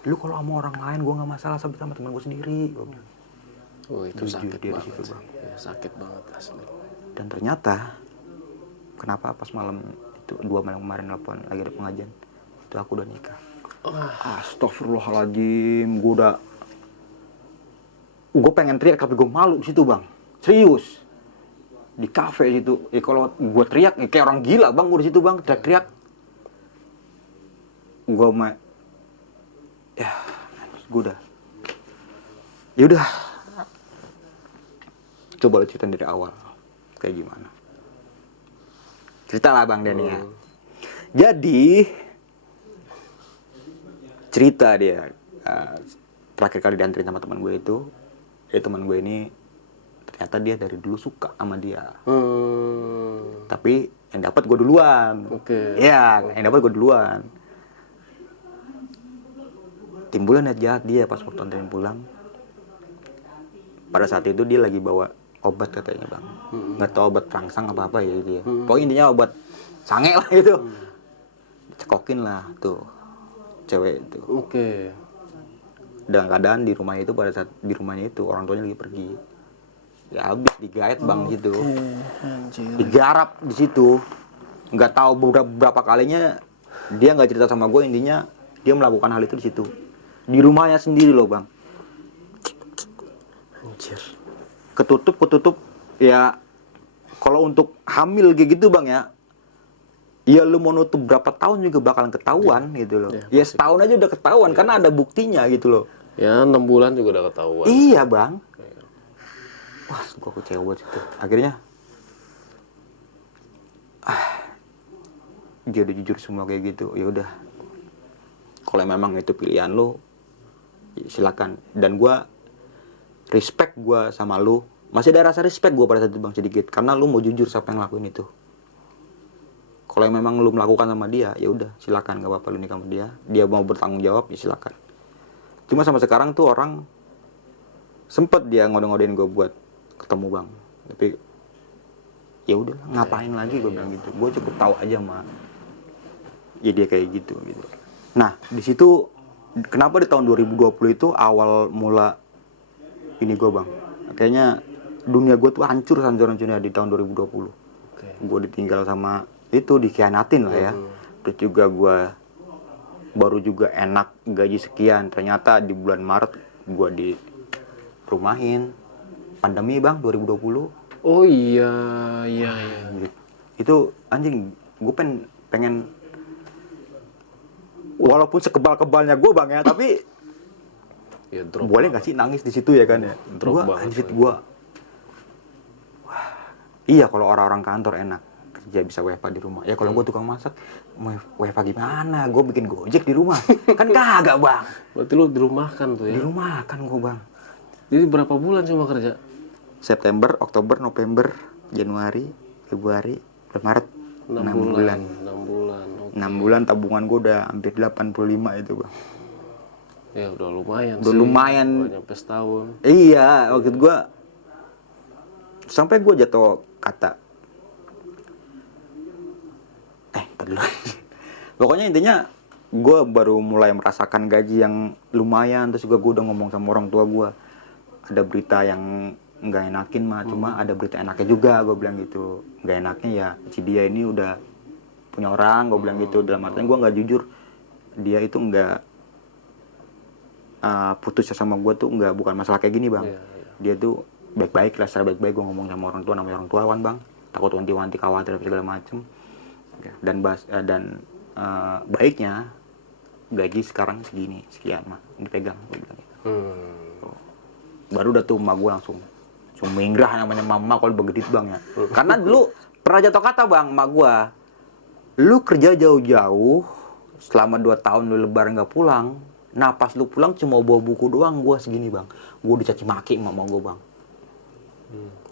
Lu kalau sama orang lain gue nggak masalah, sama teman gue sendiri, gue bilang. Oh itu Jujur sakit dia di banget situ, sih. Bang. Ya, sakit banget asli. Dan ternyata kenapa pas malam itu 2 malam kemarin nelfon lagi ada pengajian itu aku udah nikah. Astagfirullahaladzim, gue pengen teriak tapi gue malu di situ bang, serius di kafe situ. Kalau gue teriak kayak orang gila bang, gue di situ bang teriak-teriak. Gue udah coba lu ceritain dari awal kayak gimana. Cerita lah bang Dani ya. Jadi cerita dia terakhir kali dianterin sama teman gue itu, teman gue ini ternyata dia dari dulu suka sama dia. Tapi yang dapat gue duluan. Oke. Iya, yang dapat gue duluan. Timbulan niat jahat dia pas waktu anterin pulang. Pada saat itu dia lagi bawa obat katanya bang. Nggak tahu obat perangsang apa ya gitu ya. Pokoknya intinya obat sange lah gitu. Cekokin lah tuh cewek itu. Oke. Dan keadaan di rumah itu, pada saat di rumahnya itu orang tuanya lagi pergi. Ya habis digaet bang gitu. Digarap di situ. Nggak tahu berapa kalinya dia nggak cerita sama gue, intinya dia melakukan hal itu di situ. Di rumahnya sendiri loh bang. Anjir. Ketutup ya. Kalau untuk hamil kayak gitu bang ya, ya lu mau nutup berapa tahun juga bakalan ketahuan gitu loh. Ya setahun aja udah ketahuan karena ada buktinya gitu loh. Ya 6 bulan juga udah ketahuan. Iya bang. Wah, gua kecewa banget itu. Akhirnya dia udah jujur semua kayak gitu. Ya udah. Kalau memang itu pilihan lu, ya silakan. Dan gua respect gua sama lu. Masih ada rasa respect gua pada saat itu bang sedikit, karena lu mau jujur siapa yang ngelakuin itu. Kalau memang lu melakukan sama dia, ya udah silakan, gak apa-apa lu nikah sama dia. Dia mau bertanggung jawab, ya silakan. Cuma sama sekarang tuh orang sempet dia ngode-ngodein gue buat ketemu bang, tapi ya udah ngapain lagi gue bilang gitu. Gue cukup tahu aja mah, ya dia kayak gitu. Nah di situ kenapa di tahun 2020 itu awal mula ini gue bang, kayaknya dunia gue tuh hancur-hancurnya di tahun 2020. Gue ditinggal sama itu, dikhianatin lah ya. Terus juga gue baru juga enak gaji sekian, ternyata di bulan Maret gue dirumahin. Pandemi bang 2020. Oh iya. Itu anjing, gue pengen walaupun sekebal-kebalnya gue bang ya, tapi Ya, drop boleh gak sih nangis di situ ya kan ya? Drop Gue banget, anjir gue. Iya kalau orang-orang kantor enak kerja bisa WFH di rumah. Ya kalau gue tukang masak, WFH gimana? Gue bikin Gojek di rumah. Kan kagak bang. Berarti lu dirumahkan tuh ya? Di rumah kan gue bang. Jadi berapa bulan cuma kerja? September, Oktober, November, Januari, Februari, Maret. 6 bulan. 6 bulan. Okay. 6 bulan tabungan gue udah hampir 85 itu bang. Ya udah lumayan Udah sih. lumayan. Udah nyampe setahun. Iya, waktu itu gue sampai gue jatuh kata. Dulu. Pokoknya intinya gue baru mulai merasakan gaji yang lumayan. Terus juga gue udah ngomong sama orang tua gue, ada berita yang nggak enakin mah, cuma ada berita enaknya juga, gue bilang gitu. Nggak enaknya ya si dia ini udah punya orang, gue bilang gitu. Dalam artian gue nggak jujur, dia itu nggak putusnya sama gue tuh nggak, bukan masalah kayak gini bang. Dia tuh baik-baik lah, secara baik-baik. Gue ngomong sama orang tua, namanya orang tua kan bang, takut wanti-wanti, khawatir segala macem. Dan baiknya gaji sekarang segini, sekian mah dipegang, gue bilang gitu. Baru udah tuh emak gue langsung mingrah, namanya mama kalau begitu bang ya. Karena dulu pernah jatuh kata bang emak gue, lu kerja jauh-jauh selama 2 tahun lu lebaran nggak pulang, nah pas lu pulang cuma bawa buku doang. Gue segini bang, gue dicaci maki sama gue bang.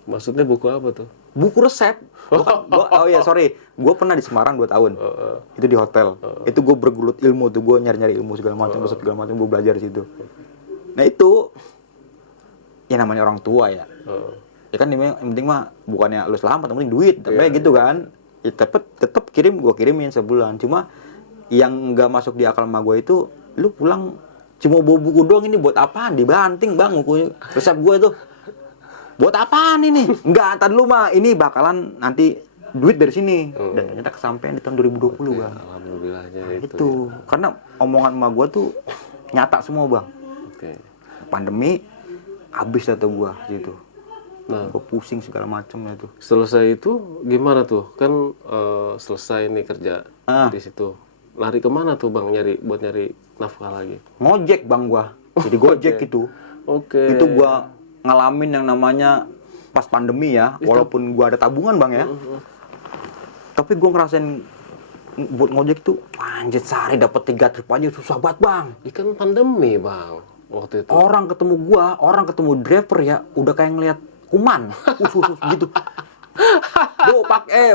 Maksudnya buku apa tuh? Buku resep. Oh iya sorry, gue pernah di Semarang 2 tahun. Itu di hotel. Itu gue bergelut ilmu tuh, gue nyari-nyari ilmu segala macam, resep segala macam, gue belajar di situ. Nah itu ya namanya orang tua ya. Ya kan yang penting mah bukannya lu selamat, yang penting duit, tapi gitu kan. Ya tetep gue kirimin sebulan. Cuma yang nggak masuk di akal sama gue itu, lu pulang cuma bawa buku doang, ini buat apaan? Dibanting bang buku resep gue itu. Buat apaan ini? Enggak, ntar dulu mah ini bakalan nanti duit dari sini. Dan ternyata kesampaian di tahun 2020 bang. Alhamdulillahnya Itu ya. Karena omongan sama gue tuh nyata semua bang. Pandemi habis data gue gitu. Nah, gue pusing segala macam itu. selesai itu gimana tuh? Kan selesai nih kerja di situ. Lari kemana tuh bang buat nyari nafkah lagi? Ngojek bang gue. Jadi gojek itu. Itu gue ngalamin yang namanya pas pandemi ya. Walaupun gue ada tabungan bang ya. Tapi gue ngerasain buat ngojek tuh anjir, sehari dapat 3 trip aja susah banget bang. Ikan pandemi bang waktu itu. Orang ketemu driver ya udah kayak ngeliat kuman, khusus gitu.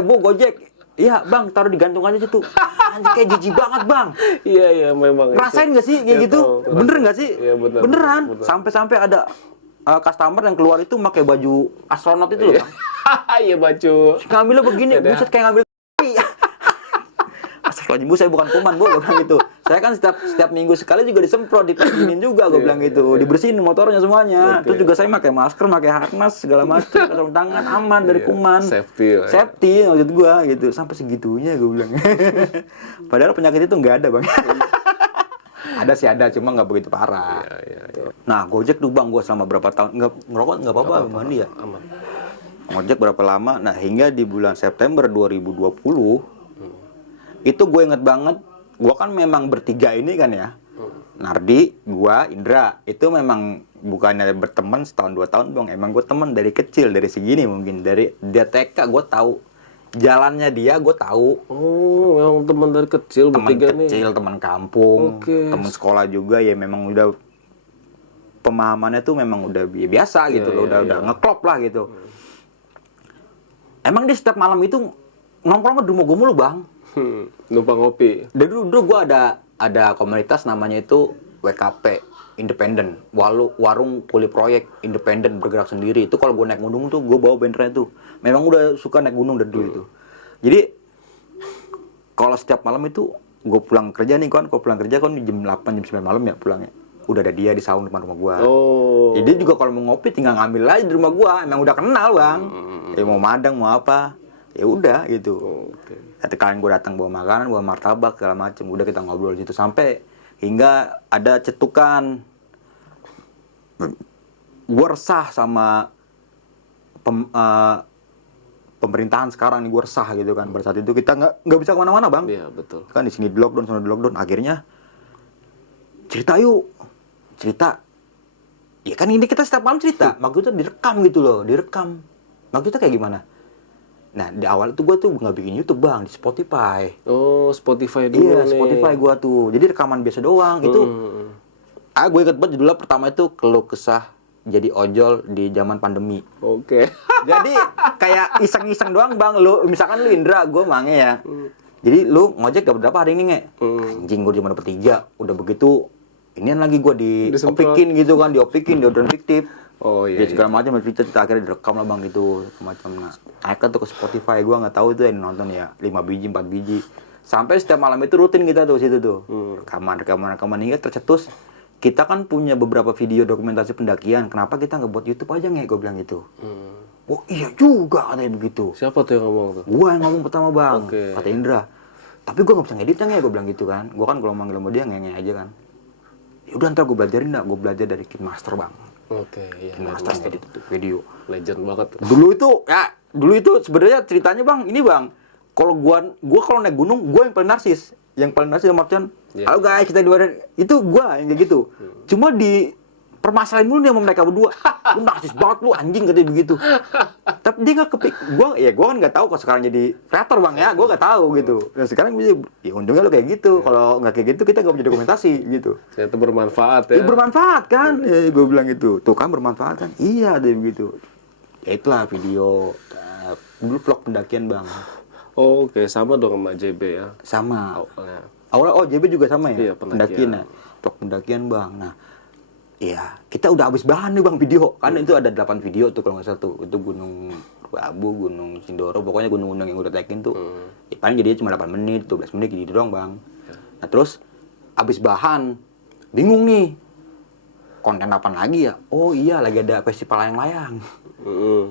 Bu gojek, iya bang taruh di gantung aja situ. Anjir kayak jijik banget bang. Iya memang. Ngerasain nggak sih kayak gitu? Bener nggak sih? Iya bener. Beneran. Sampai ada customer yang keluar itu pakai baju astronot itu loh bang. Iya baju. Ngambilnya begini, buset kayak ngambil. Astagfirullahaladzim, bu saya bukan kuman bu, gue bilang gitu. Saya kan setiap minggu sekali juga disemprot, dipakinin juga, gue bilang gitu. Dibersihin motornya semuanya. Terus juga saya pakai masker, pakai harness segala macam, sarung tangan aman dari kuman. Safety maksud gue gitu. Sampai segitunya gue bilang. Padahal penyakit itu nggak ada bang. Ada sih ada, cuma nggak begitu parah. Nah Gojek tuh bang, gue selama berapa tahun ngerokok nggak apa-apa, mandi ya. Ngojek berapa lama? Nah hingga di bulan September 2020 itu gue inget banget, gue kan memang bertiga ini kan ya, Nardi, gue, Indra, itu memang bukannya berteman setahun 2 tahun bang, emang gue teman dari kecil, dari segini mungkin, dari dia TK gue tahu jalannya dia, gue tahu. Oh, memang teman dari kecil bertiga nih. Teman kecil, teman kampung, teman sekolah juga ya, memang udah pemahamannya tuh memang udah biasa gitu loh, udah ngeklop lah gitu. Emang dia setiap malam itu nongkrong di rumah gue mulu bang. Numpang ngopi. Dari dulu gue ada komunitas namanya itu WKP, Independen, warung kuli proyek independen bergerak sendiri. Itu kalau gue naik gunung tuh gue bawa bandernya tuh. Memang udah suka naik gunung dari dulu itu. Jadi kalau setiap malam itu gue pulang kerja nih kan, kalau pulang kerja kan jam 8 jam 9 malam ya pulangnya. Udah ada dia di saung depan rumah gue. Jadi juga kalau mau ngopi tinggal ngambil aja di rumah gue. Emang udah kenal bang. Ya mau madang mau apa, ya udah gitu. Ketika gue datang bawa makanan, bawa martabak segala macem, udah kita ngobrol di situ sampai hingga ada cetukan. Gue resah sama pemerintahan sekarang nih, gue resah gitu kan. Pada saat itu kita nggak bisa kemana-mana bang. Iya betul. Kan di sini di lockdown, sana di lockdown. Akhirnya cerita. Ya kan ini kita setiap malam cerita. Maksudnya direkam gitu loh, direkam. Maksudnya kayak gimana? Nah di awal itu gue tuh nggak bikin YouTube bang, di Spotify. Oh Spotify dulu nih. Iya Spotify gue tuh, jadi rekaman biasa doang. Itu gue inget banget judulnya pertama itu keluh kesah jadi ojol di zaman pandemi. Jadi kayak iseng-iseng doang bang. Misalkan lu Indra, gue Mange ya. Jadi lu ngojek gak berapa hari ini nge? Anjing gue cuma dapet 3. Udah begitu inian lagi gue diopikin gitu kan, diopikin deodorant fiktif. Ya segala macam kita akhirnya direkam lah bang gitu macam. Nah akhirnya tuh ke Spotify, gue nggak tahu tuh yang nonton ya 5 biji 4 biji. Sampai setiap malam itu rutin kita tuh situ tuh rekaman hingga tercetus. Kita kan punya beberapa video dokumentasi pendakian. Kenapa kita nggak buat YouTube aja nge? Gue bilang gitu. Oh iya juga katanya begitu. Siapa tuh yang ngomong tuh? Gue yang ngomong pertama bang, kata Indra. Tapi gue nggak bisa ngeditnya nge? Gue bilang gitu kan. Gue kan kalau manggil sama dia nge aja kan. Ya udah ntar gue belajarin dah. Gue belajar dari Kin Master bang. Master edit itu video. Legend banget. Dulu itu sebenarnya ceritanya bang, ini bang. Kalau gua kalau naik gunung, gua yang paling narsis. Yang paling narsis sama Martian. Halo guys, kita di luar. Itu gua yang kayak gitu. Cuma di permasalahan dulu nih sama mereka berdua. Lu narsis banget lu anjing, katanya begitu. Tapi dia nggak gue kan nggak tahu kalau sekarang jadi kreator bang ya, gue nggak tahu gitu. Dan sekarang bisa, ya untungnya lu kayak gitu. Kalau nggak kayak gitu kita nggak punya dokumentasi gitu. Ternyata bermanfaat ya. Ya bermanfaat kan, ya, gue bilang gitu. Tuh kan bermanfaat kan, iya dia begitu. Ya itulah video dulu vlog pendakian bang. Oh, oke, sama dong sama JB ya. Sama. Awalnya. Awalnya JB juga sama ya, Iya, pendakian. ya. Vlog pendakian bang. Nah, iya, kita udah habis bahan nih bang video. Kan itu ada 8 video tuh kalau nggak salah tuh. Itu Gunung Abu, Gunung Sindoro, pokoknya gunung-gunung yang udah tracking tuh. Ya, paling jadinya cuma 8 menit, 12 menit gitu doang bang. Nah terus habis bahan, bingung nih. Konten apa lagi ya? Oh iya, lagi ada festival layang-layang.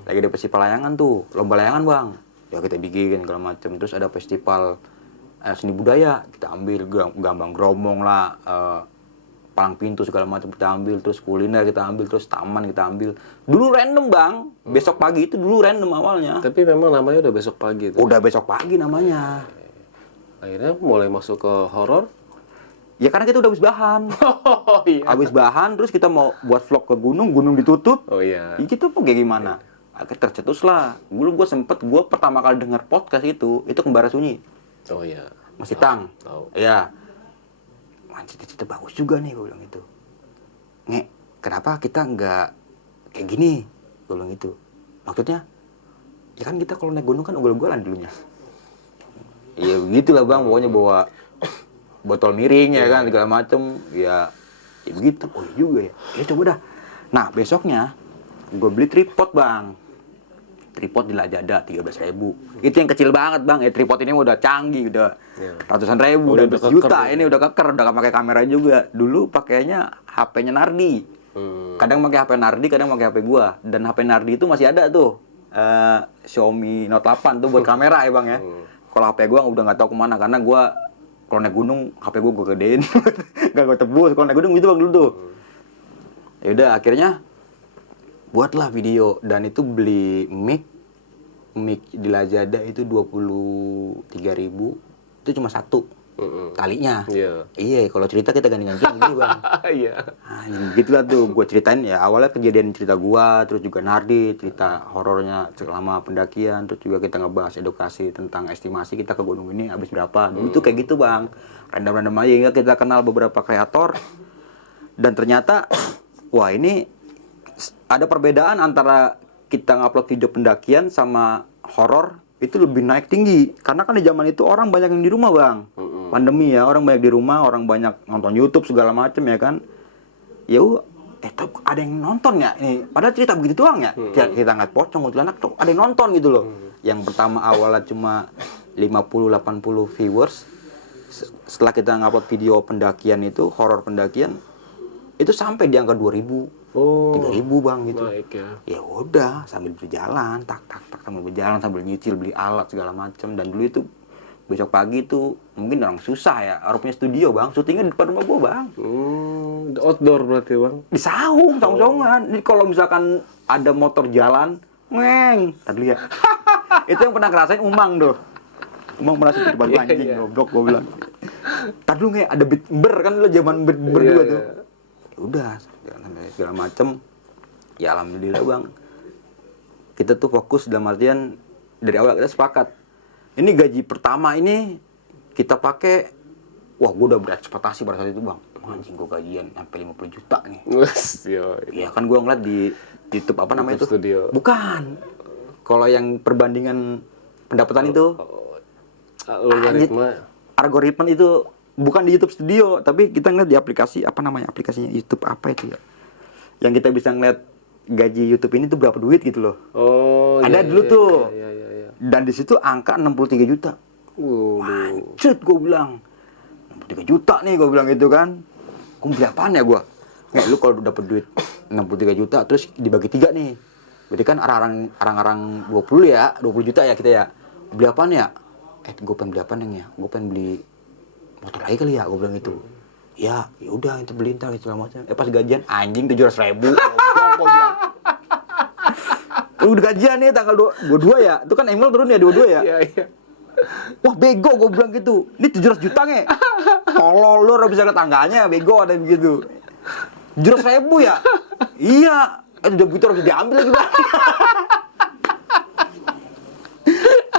Lagi ada festival layangan tuh, lomba layangan bang. Ya kita bikin segala macam. Terus ada festival seni budaya, kita ambil gambang gromong lah, palang pintu segala macam kita ambil, terus kuliner kita ambil, terus taman kita ambil. Dulu random bang, besok pagi itu dulu random awalnya. Tapi memang namanya udah besok pagi tuh. Udah besok pagi namanya. Akhirnya mulai masuk ke horor. Ya karena kita udah habis bahan. Oh iya. Habis bahan, terus kita mau buat vlog ke gunung ditutup. Oh iya. Ya kita mau kayak gimana? Akhirnya tercetus lah. Dulu gue pertama kali denger podcast itu Kembara Sunyi. Oh iya. Mas Itang. Tahu. Iya. Wah, cita-cita bagus juga nih, gue bilang itu. Nge, kenapa kita nggak kayak gini? Gue bilang itu. Maksudnya, ya kan kita kalau naik gunung kan ugal-ugalan dulunya. Iya begitulah bang, pokoknya bawa botol miring ya kan, segala macem. Ya begitu. Oh iya juga ya. Ya coba dah. Nah besoknya, gue beli tripod bang. Tripod di Lazada 13.000. Itu yang kecil banget bang. Tripod ini udah canggih, udah ratusan ribu, udah juta. Ini udah keker, udah gak pakai kamera juga. Dulu pakainya HP-nya Nardi. Kadang pakai HP Nardi, kadang pakai HP gua. Dan HP Nardi itu masih ada tuh. Xiaomi Note 8 tuh buat kamera ya bang ya. Kalau HP gua udah nggak tahu kemana, karena gua kalau naik gunung HP gua gedein, gak gua tebus. Kalau naik gunung gitu bang dulu tuh. Ya udah akhirnya buatlah video, dan itu beli mic di Lazada itu 23.000. Itu cuma satu talinya. Iya, kalau cerita kita ganti-ganti gini bang. Iya. Nah, gitulah tuh gue ceritain ya, awalnya kejadian cerita gua, terus juga Nardi cerita horornya selama pendakian, terus juga kita ngebahas edukasi tentang estimasi kita ke gunung ini habis berapa. Dulu tuh kayak gitu bang, random aja, hingga kita kenal beberapa kreator. Dan ternyata wah ini ada perbedaan antara kita ngupload video pendakian sama horor. Itu lebih naik tinggi, karena kan di zaman itu orang banyak yang di rumah bang. Pandemi ya, orang banyak di rumah, orang banyak nonton YouTube segala macem ya kan. Ya ada yang nonton ya ini, padahal cerita begitu doang ya. Kita ngeliat pocong kuntilanak tuh ada yang nonton gitu loh. Yang pertama awalnya cuma 50-80 viewers. Setelah kita ngupload video pendakian itu, horor pendakian, itu sampai di angka 2.000. 3.000 bang gitu. Naik ya. Ya udah, sambil berjalan, tak sambil berjalan, sambil nyicil beli alat segala macam. Dan dulu itu besok pagi tuh mungkin orang susah ya, orang punya studio bang, syutingnya di depan rumah gua bang. Outdoor berarti bang. Di saung-saungan. Ini kalau misalkan ada motor jalan, ngeng, tadi ya. Itu yang pernah ngerasain Umang tuh. Umang merasa di depan anjing, goblok gua bilang. Tadi lu nggak ada ber kan lu zaman berdua tuh. Ya udah, segala macem. Ya alhamdulillah bang, kita tuh fokus dalam artian dari awal kita sepakat. Ini gaji pertama ini kita pakai. Wah, gue udah berekspektasi pada saat itu bang. Anjing, gue gajian sampai 50 juta nih. Iya kan, gue ngeliat di YouTube apa namanya itu? Studio. Bukan. Kalau yang perbandingan pendapatan itu, algoritma itu bukan di YouTube Studio, tapi kita ngeliat di aplikasi apa namanya, aplikasinya YouTube apa itu ya? Yang kita bisa ngeliat gaji YouTube ini tuh berapa duit gitu loh. Oh. Ada dulu tuh. Iya. Dan di situ angka 63 juta. Mancut, gue bilang. 63 juta nih, gue bilang gitu kan. Gue beli apaan ya gue? Nggak, lu kalau dapet duit 63 juta, terus dibagi 3 nih. Berarti kan orang-orang 20 ya, 20 juta ya kita ya. Beli apaan ya? Gue pengen beli apaan ya? Gue pengen beli motor lagi kali ya, gue bilang gitu. Ya udah itu beli ntar gitu macam. Pas gajian anjing 700.000. Gue bilang. Udah gajian nih tanggal 22 ya. Itu kan email turun ya 22 ya. Iya. Wah bego, gue bilang gitu. Ini 700 juta nge. Tolol lu, bisa ke tangganya bego ada begitu. Jurus 1000 ya? Iya. Udah begitu harus diambil lagi bang.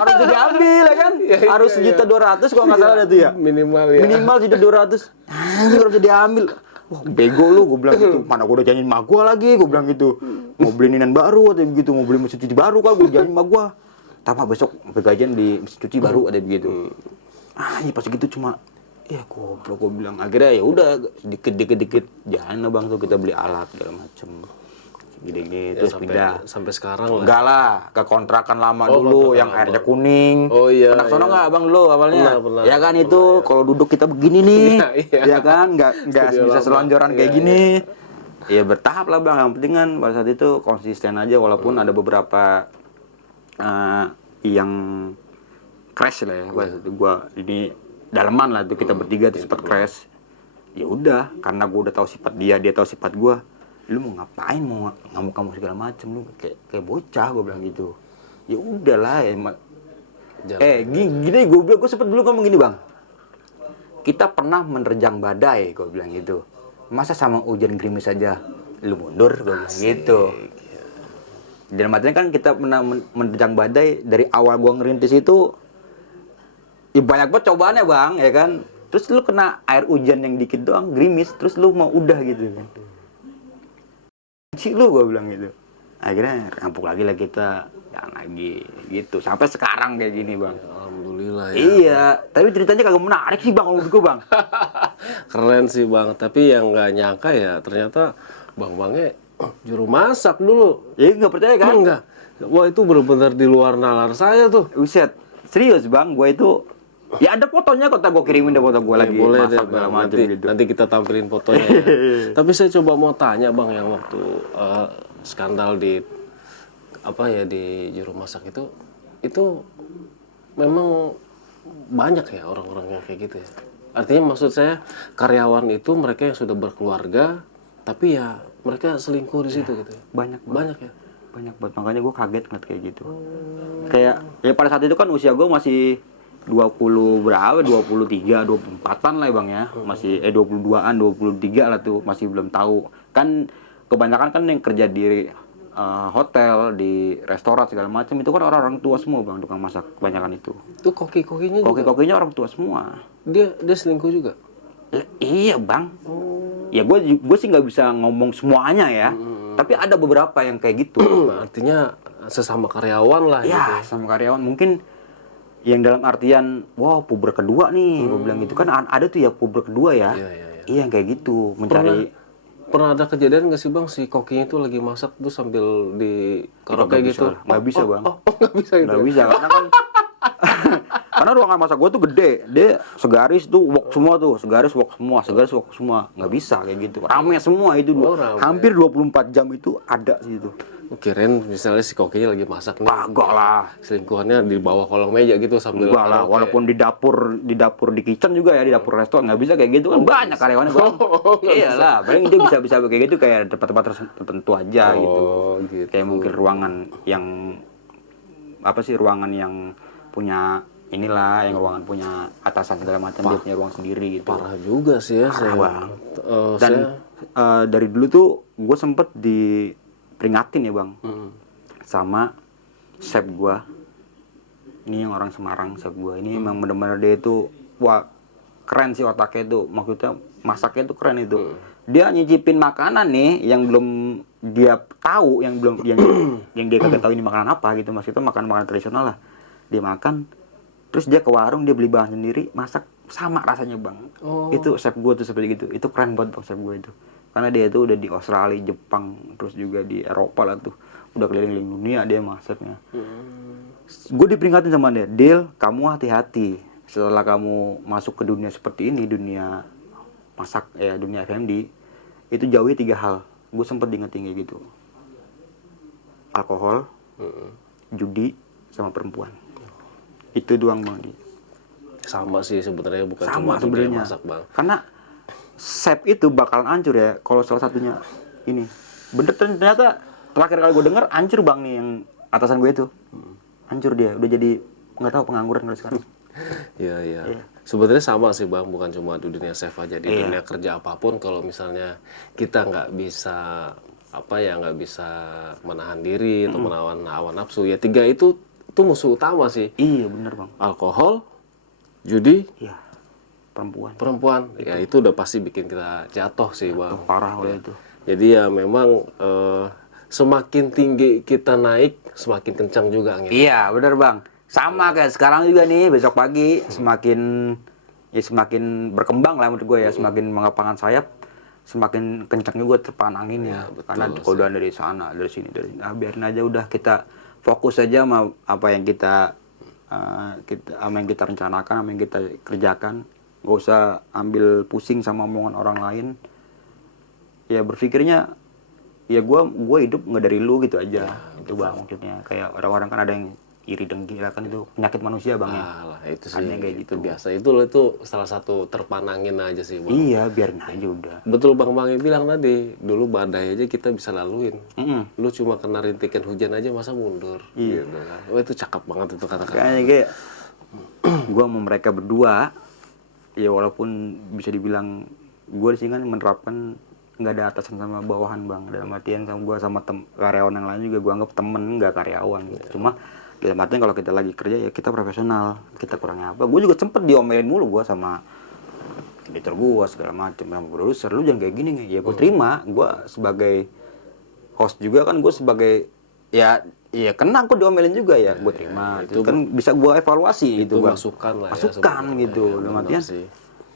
Harus diambil ya kan? Harus 1.200.000 kalau nggak salah ada tuh ya. Minimal ya. Minimal 1.200.000. Anjir harus diambil. Wah bego lu, gue bilang gitu. Mana gue udah janjiin mak gue lagi, gue bilang gitu. Mau beli ninan baru atau begitu, mau beli mesin cuci baru kan, gue janjiin mak gue. Tama besok sampai gajian di mesin cuci baru ada begitu. Anjir pas gitu cuma ya goblok gue bilang. Akhirnya ya udah dikit jangan bang tuh kita beli alat segala macem. Gini-gini terus pindah sampai sekarang lah. enggak lah ke kontrakan lama dulu yang airnya kuning. Oh iya. Pernah sono nggak abang dulu awalnya? Pernah, Ya kan itu kalau duduk kita begini nih, ya kan nggak bisa selonjoran kayak gini. Ya bertahap lah bang. Yang penting kan pada saat itu konsisten aja walaupun ada beberapa yang crash lah ya. Pada saat itu gua ini daleman lah tuh kita bertiga tuh sempat crash. Ya udah karena gua udah tahu sifat dia tahu sifat gua. Lu mau ngapain, mau ngamuk-ngamuk segala macem lu kayak bocah gue bilang gitu. Ya udahlah gini gue sempet dulu ngomong gini bang, kita pernah menerjang badai gue bilang gitu, masa sama hujan gerimis aja lu mundur gue bilang gitu. Dan artinya kan kita pernah menerjang badai dari awal gue ngerintis itu ya banyak banget cobaannya bang ya kan, terus lu kena air hujan yang dikit doang gerimis terus lu mau udah gitu kan. Lu gue bilang gitu. Akhirnya rampuk lagi lah kita, jangan lagi gitu sampai sekarang kayak gini bang. Alhamdulillah ya. Iya tapi ceritanya kagak menarik sih bang kalau menurut gue bang. Keren sih bang, tapi yang nggak nyangka ya ternyata bang-bangnya juru masak dulu. Ya nggak percaya kan? Enggak. Wah itu benar-benar di luar nalar saya tuh. Buset serius bang, gue itu ya ada fotonya kok, gue kirimin deh foto gue lagi boleh masak deh bang, gitu. nanti kita tampilin fotonya ya. Tapi saya coba mau tanya bang, yang waktu skandal di di juru masak itu memang banyak ya orang-orang yang kayak gitu ya. Artinya maksud saya karyawan itu mereka yang sudah berkeluarga tapi ya mereka selingkuh di situ gitu ya. Banyak ya. Banyak banget, makanya gue kaget ngeliat kayak gitu. Kayak ya pada saat itu kan usia gue masih 20 berapa, 23, 24-an lah ya bang ya. Masih 22-an, 23 lah tuh, masih belum tahu. Kan kebanyakan kan yang kerja di hotel, di restoran segala macam itu kan orang-orang tua semua bang, tukang masak kebanyakan itu. Itu koki-kokinya juga? Koki-kokinya orang tua semua. Dia selingkuh juga? Iya bang. Ya gue sih nggak bisa ngomong semuanya ya. Tapi ada beberapa yang kayak gitu. Artinya sesama karyawan lah ya, gitu. Ya sama karyawan mungkin. Yang dalam artian, wah puber kedua nih, gue bilang gitu. Kan ada tuh ya puber kedua ya. Iya yang kayak gitu, mencari. Pernah ada kejadian nggak sih bang, si kokinya itu lagi masak tuh sambil di karaoke gitu? Nggak bisa bang. Nggak bisa itu? Nggak bisa, karena kan karena ruangan masak gue tuh gede. Dia segaris tuh wok semua tuh, segaris wok semua. Nggak bisa kayak gitu. Rame semua itu, hampir 24 jam itu ada sih itu. Kirain misalnya si kokinya lagi masak nih. Agak lah. Selingkuhannya di bawah kolong meja gitu sambil. Enggak lah, walaupun di dapur di kitchen juga ya, di dapur restoran nggak bisa kayak gitu kan. Banyak karyawannya bang. Iyalah, paling dia bisa kayak gitu kayak tempat-tempat tertentu aja gitu. Kayak mungkin ruangan yang ruangan yang punya inilah, yang ruangan punya atasan segala macam, dia punya ruang sendiri gitu. Parah juga sih ya saya. Bang. Dan dari dulu tuh gue sempet diperingatin ya bang, sama chef gue. Ini yang orang Semarang, chef gue ini memang benar-benar dia itu wah keren sih otaknya itu, maksudnya masaknya itu keren itu. Dia nyicipin makanan nih yang belum dia tahu, yang dia kagak tahu ini makanan apa gitu, maksudnya makanan tradisional lah. Dia makan, terus dia ke warung, dia beli bahan sendiri, masak sama rasanya bang. Itu chef gue tuh seperti gitu. Itu keren banget bang chef gue itu. Karena dia itu udah di Australia, Jepang, terus juga di Eropa lah tuh. Udah keliling dunia dia masaknya. Gue diperingatin sama dia, Dil, kamu hati-hati. Setelah kamu masuk ke dunia seperti ini, dunia masak, dunia F&B, itu jauhi 3 hal. Gue sempet diingetin kayak gitu. Alkohol, judi, sama perempuan. Itu doang bang. Sama sih sebenarnya, bukan sama cuma sebenarnya masak bang. Karena chef itu bakalan hancur ya kalau salah satunya ini. Bener ternyata terakhir kali gue denger hancur bang nih yang atasan gue itu. Hancur dia, udah jadi nggak tahu pengangguran kalau sekarang. Iya, iya. Sebenarnya sama sih Bang, bukan cuma di dunia chef aja, di dunia kerja apapun kalau misalnya kita nggak bisa nggak bisa menahan diri atau menawan hawa nafsu, ya tiga itu musuh utama sih. Iya bener bang. Alkohol, judi, Iya perempuan. perempuan. Ya itu udah pasti bikin kita jatuh sih Bang. Parah udah itu. Jadi ya memang semakin tinggi kita naik, semakin kencang juga angin. Iya bener bang. Sama kayak sekarang juga nih, besok pagi semakin berkembang lah menurut gue ya, semakin mengepangkan sayap, semakin kencang juga terpaan anginnya. Karena kodaan dari sana, dari sini, dari sini. Nah, biarin aja udah, kita fokus aja sama apa yang kita rencanakan, apa yang kita kerjakan. Gak usah ambil pusing sama omongan orang lain. Ya berpikirnya ya gue hidup nggak dari lu gitu aja. Itu bang maksudnya. Kayak orang-orang kan ada yang iri dengki kan, itu penyakit manusia bang ya. Lah itu sih kayak itu biasa. Itu salah satu terpanangin aja sih Bang. Iya biarin aja udah. Betul Bang Mangi bilang tadi, dulu badai aja kita bisa laluin. Lu cuma kena rintikan hujan aja masa mundur. Gitu kan. Oh itu cakep banget itu kata-kata. Kayaknya kayak gue sama mereka berdua ya, walaupun bisa dibilang gue di sini kan menerapkan nggak ada atasan sama bawahan bang, dalam artian sama gue sama karyawan yang lain juga gue anggap temen, nggak karyawan gitu. Cuma dalam artian kalau kita lagi kerja ya kita profesional, kita kurangnya apa. Gue juga sempet diomelin mulu gue sama editor gue segala macam, sama produser, lu jangan kayak gini nih. Ya gue terima, gue sebagai host juga kan, gue sebagai ya kena aku diomelin juga ya, gue terima. Itu kan bisa gue evaluasi itu bang. masukan lah masukan ya, gitu. Dalam artian sih.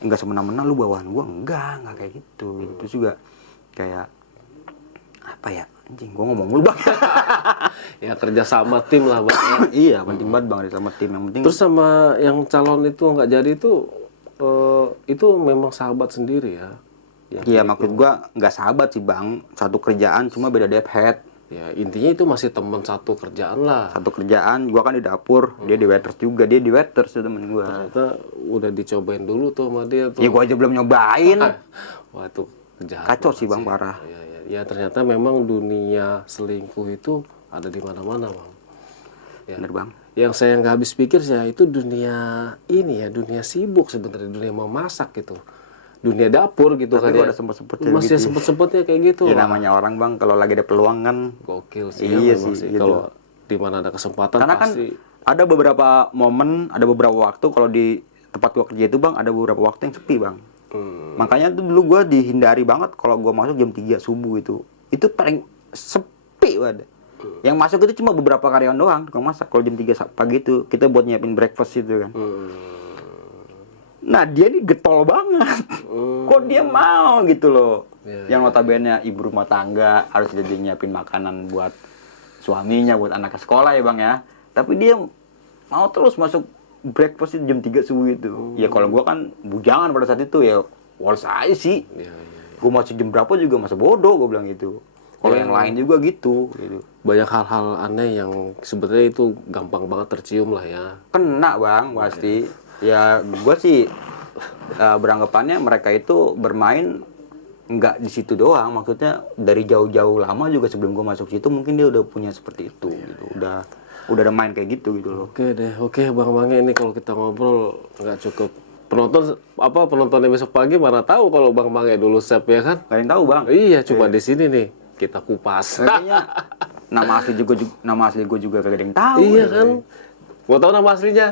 enggak semena-mena lu bawahan gue, enggak kayak gitu. Terus juga kayak apa ya, anjing gue ngomong mulu bang. Ya kerja sama tim lah Bang. Iya penting banget bang, sama tim yang penting. Terus sama yang calon itu nggak jadi itu memang sahabat sendiri ya. Iya maksud gue nggak sahabat sih bang, satu kerjaan cuma beda dev head. Ya intinya itu masih teman satu kerjaan lah. Satu kerjaan, gue kan di dapur, dia di waiters juga, dia di waiters tuh temen gue. Ternyata udah dicobain dulu tuh sama dia tuh. Ya gue aja belum nyobain. Wah itu jahat Kacau banget sih bang, parah. Ya ternyata memang dunia selingkuh itu ada di mana-mana bang. Ya. Bener bang. Yang saya nggak habis pikir sih ya, itu dunia ini ya, dunia sibuk sebenarnya, dunia memasak gitu, dunia dapur gitu. Tapi kan ya. ada sempet-sempetnya masih gitu. sempet-sempetnya kayak gitu. Ya namanya orang bang, kalau lagi ada peluang kan. Gokil sih. Iya ya, memang sih, sih. gitu. Kalau di mana ada kesempatan Karena pasti. kan ada beberapa momen, ada beberapa waktu kalau di tempat gua kerja itu bang, ada beberapa waktu yang sepi bang. Makanya tuh dulu gua dihindari banget kalau gua masuk jam 3 subuh itu. Itu paling sepi banget. Yang masuk itu cuma beberapa karyawan doang, tukang masak. Kalau jam 3 pagi itu kita buat nyiapin breakfast itu kan. Nah dia nih getol banget. Kok dia mau gitu loh. Yang notabene ibu rumah tangga harus jadi nyiapin makanan buat suaminya, buat anak ke sekolah ya bang ya. Tapi dia mau terus masuk breakfast itu jam 3 subuh itu. Ya kalau gua kan bujangan pada saat itu ya wals aja sih. Gua masuk jam berapa juga masa bodoh gua bilang gitu. Kalau yang lain juga gitu. Banyak hal-hal aneh yang sebenarnya itu gampang banget tercium lah ya. Kena bang pasti. Ya gua sih beranggapannya mereka itu bermain nggak di situ doang. Maksudnya dari jauh-jauh lama juga sebelum gua masuk situ mungkin dia udah punya seperti itu. Gitu. Udah ada main kayak gitu loh. Oke Bang Mange, ini kalau kita ngobrol nggak cukup. Penontonnya besok pagi mana tahu kalau Bang Mange dulu chef ya kan? Gak ada yang tahu bang. Iya, cuma di sini nih kita kupas. Kayaknya nama asli gue juga kagak ada yang tahu. Iya kan? Mau tahu nama aslinya?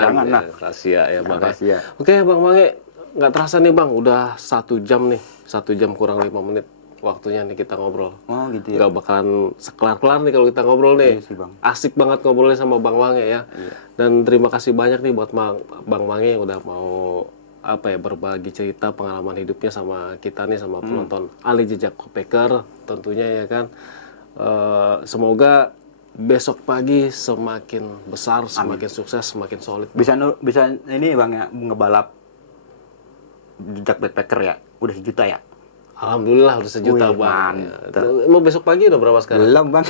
Jangan lah. Rahasia ya Bang. Rahasia. Oke Bang Mange, nggak terasa nih Bang, udah 1 jam nih, 1 jam kurang 5 menit waktunya nih kita ngobrol. Oh gitu ya. Nggak bakalan sekelar-kelar nih kalau kita ngobrol nih. Iya sih, Bang. Asik banget ngobrolnya sama Bang Mange ya. Iya. Dan terima kasih banyak nih buat Bang Mange yang udah mau berbagi cerita pengalaman hidupnya sama kita nih, sama penonton Ali Jejak Backpacker tentunya ya kan. Semoga besok pagi semakin besar, semakin sukses, semakin solid. Bisa ini Bang ya, ngebalap Jejak Backpacker ya. Udah 1 juta ya. Alhamdulillah udah 1 juta Bang. Mantap. Mau besok pagi udah berapa sekarang? Belum Bang.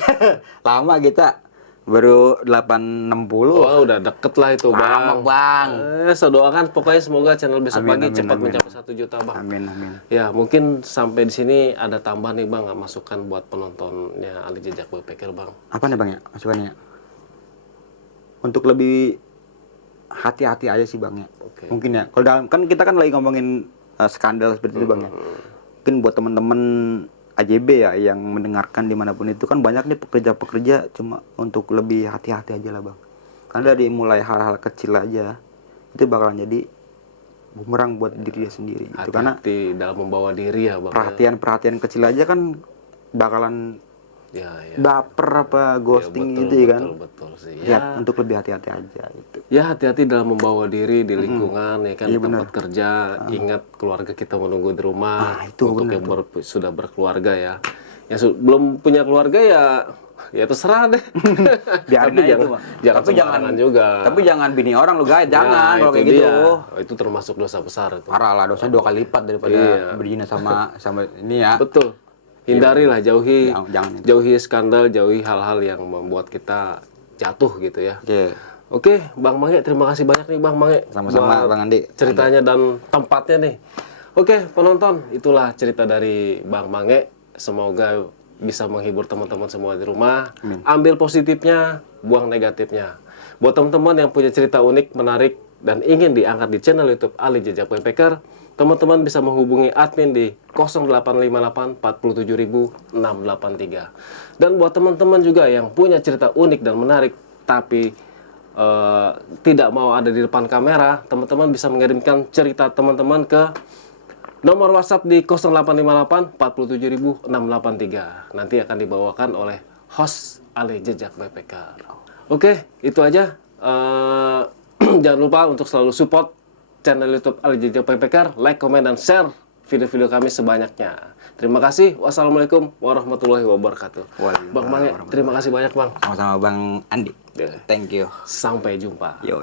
Lama kita. Baru 860. Wah, udah deket lah itu Bang. Lama Bang. Saya doakan pokoknya semoga channel besok pagi cepat mencapai 1 juta Bang. Amin. Ya mungkin sampai di sini ada tambahan nih Bang, masukan buat penontonnya Ali Jejak Backpacker Bang. Apa nih Bang ya masukannya? Untuk lebih hati-hati aja sih Bang ya. Oke. Mungkin ya. Kalau dalam kan kita kan lagi ngomongin skandal seperti itu Bang ya. Mungkin buat teman-teman AJB ya yang mendengarkan dimanapun itu kan banyak nih pekerja-pekerja, cuma untuk lebih hati-hati aja lah Bang. Karena dari mulai hal-hal kecil aja itu bakalan jadi bumerang buat diri dia sendiri gitu. Karena Hati-hati dalam membawa diri ya Bang. perhatian kecil aja kan bakalan Ya, baper apa ghosting betul, gitu ya kan. betul sih. Ya, untuk lebih hati-hati aja gitu. Ya hati-hati dalam membawa diri di lingkungan ya kan, Iya, di tempat kerja. Ingat keluarga kita menunggu di rumah. itu untuk benar yang sudah berkeluarga ya. Yang belum punya keluarga ya terserah deh. Biarin Tapi aja jangan, itu, Bang. jangan Tapi sembarangan juga. Tapi jangan bini orang lu guys, jangan kalau itu kayak gitu. dia. Itu termasuk dosa besar itu. Parah lah, dosanya 2 kali lipat daripada Iya. berzina sama ini ya. Betul. Hindarilah, jauhi Jangan itu. jauhi skandal, jauhi hal-hal yang membuat kita jatuh gitu ya. Oke. Oke, Bang Mange, terima kasih banyak nih Bang Mange. Sama-sama, buat Bang Andi. Ceritanya dan tempatnya nih. Oke, penonton, itulah cerita dari Bang Mange. Semoga bisa menghibur teman-teman semua di rumah. Ambil positifnya, buang negatifnya. Buat teman-teman yang punya cerita unik, menarik, dan ingin diangkat di channel YouTube Ali Jejak Backpacker, teman-teman bisa menghubungi admin di 0858 47000 683. Dan buat teman-teman juga yang punya cerita unik dan menarik tapi tidak mau ada di depan kamera, teman-teman bisa mengirimkan cerita teman-teman ke nomor WhatsApp di 0858 47000 683. Nanti akan dibawakan oleh host Ali Jejak Backpacker. Oke, itu aja. Jangan lupa untuk selalu support channel YouTube Ali Jejak Backpacker, like, komen, dan share video-video kami sebanyaknya. Terima kasih. Wassalamualaikum warahmatullahi wabarakatuh. Bang Mange, terima kasih banyak Bang. Sama-sama Bang Andi. Ya. Thank you. Sampai jumpa. Yo.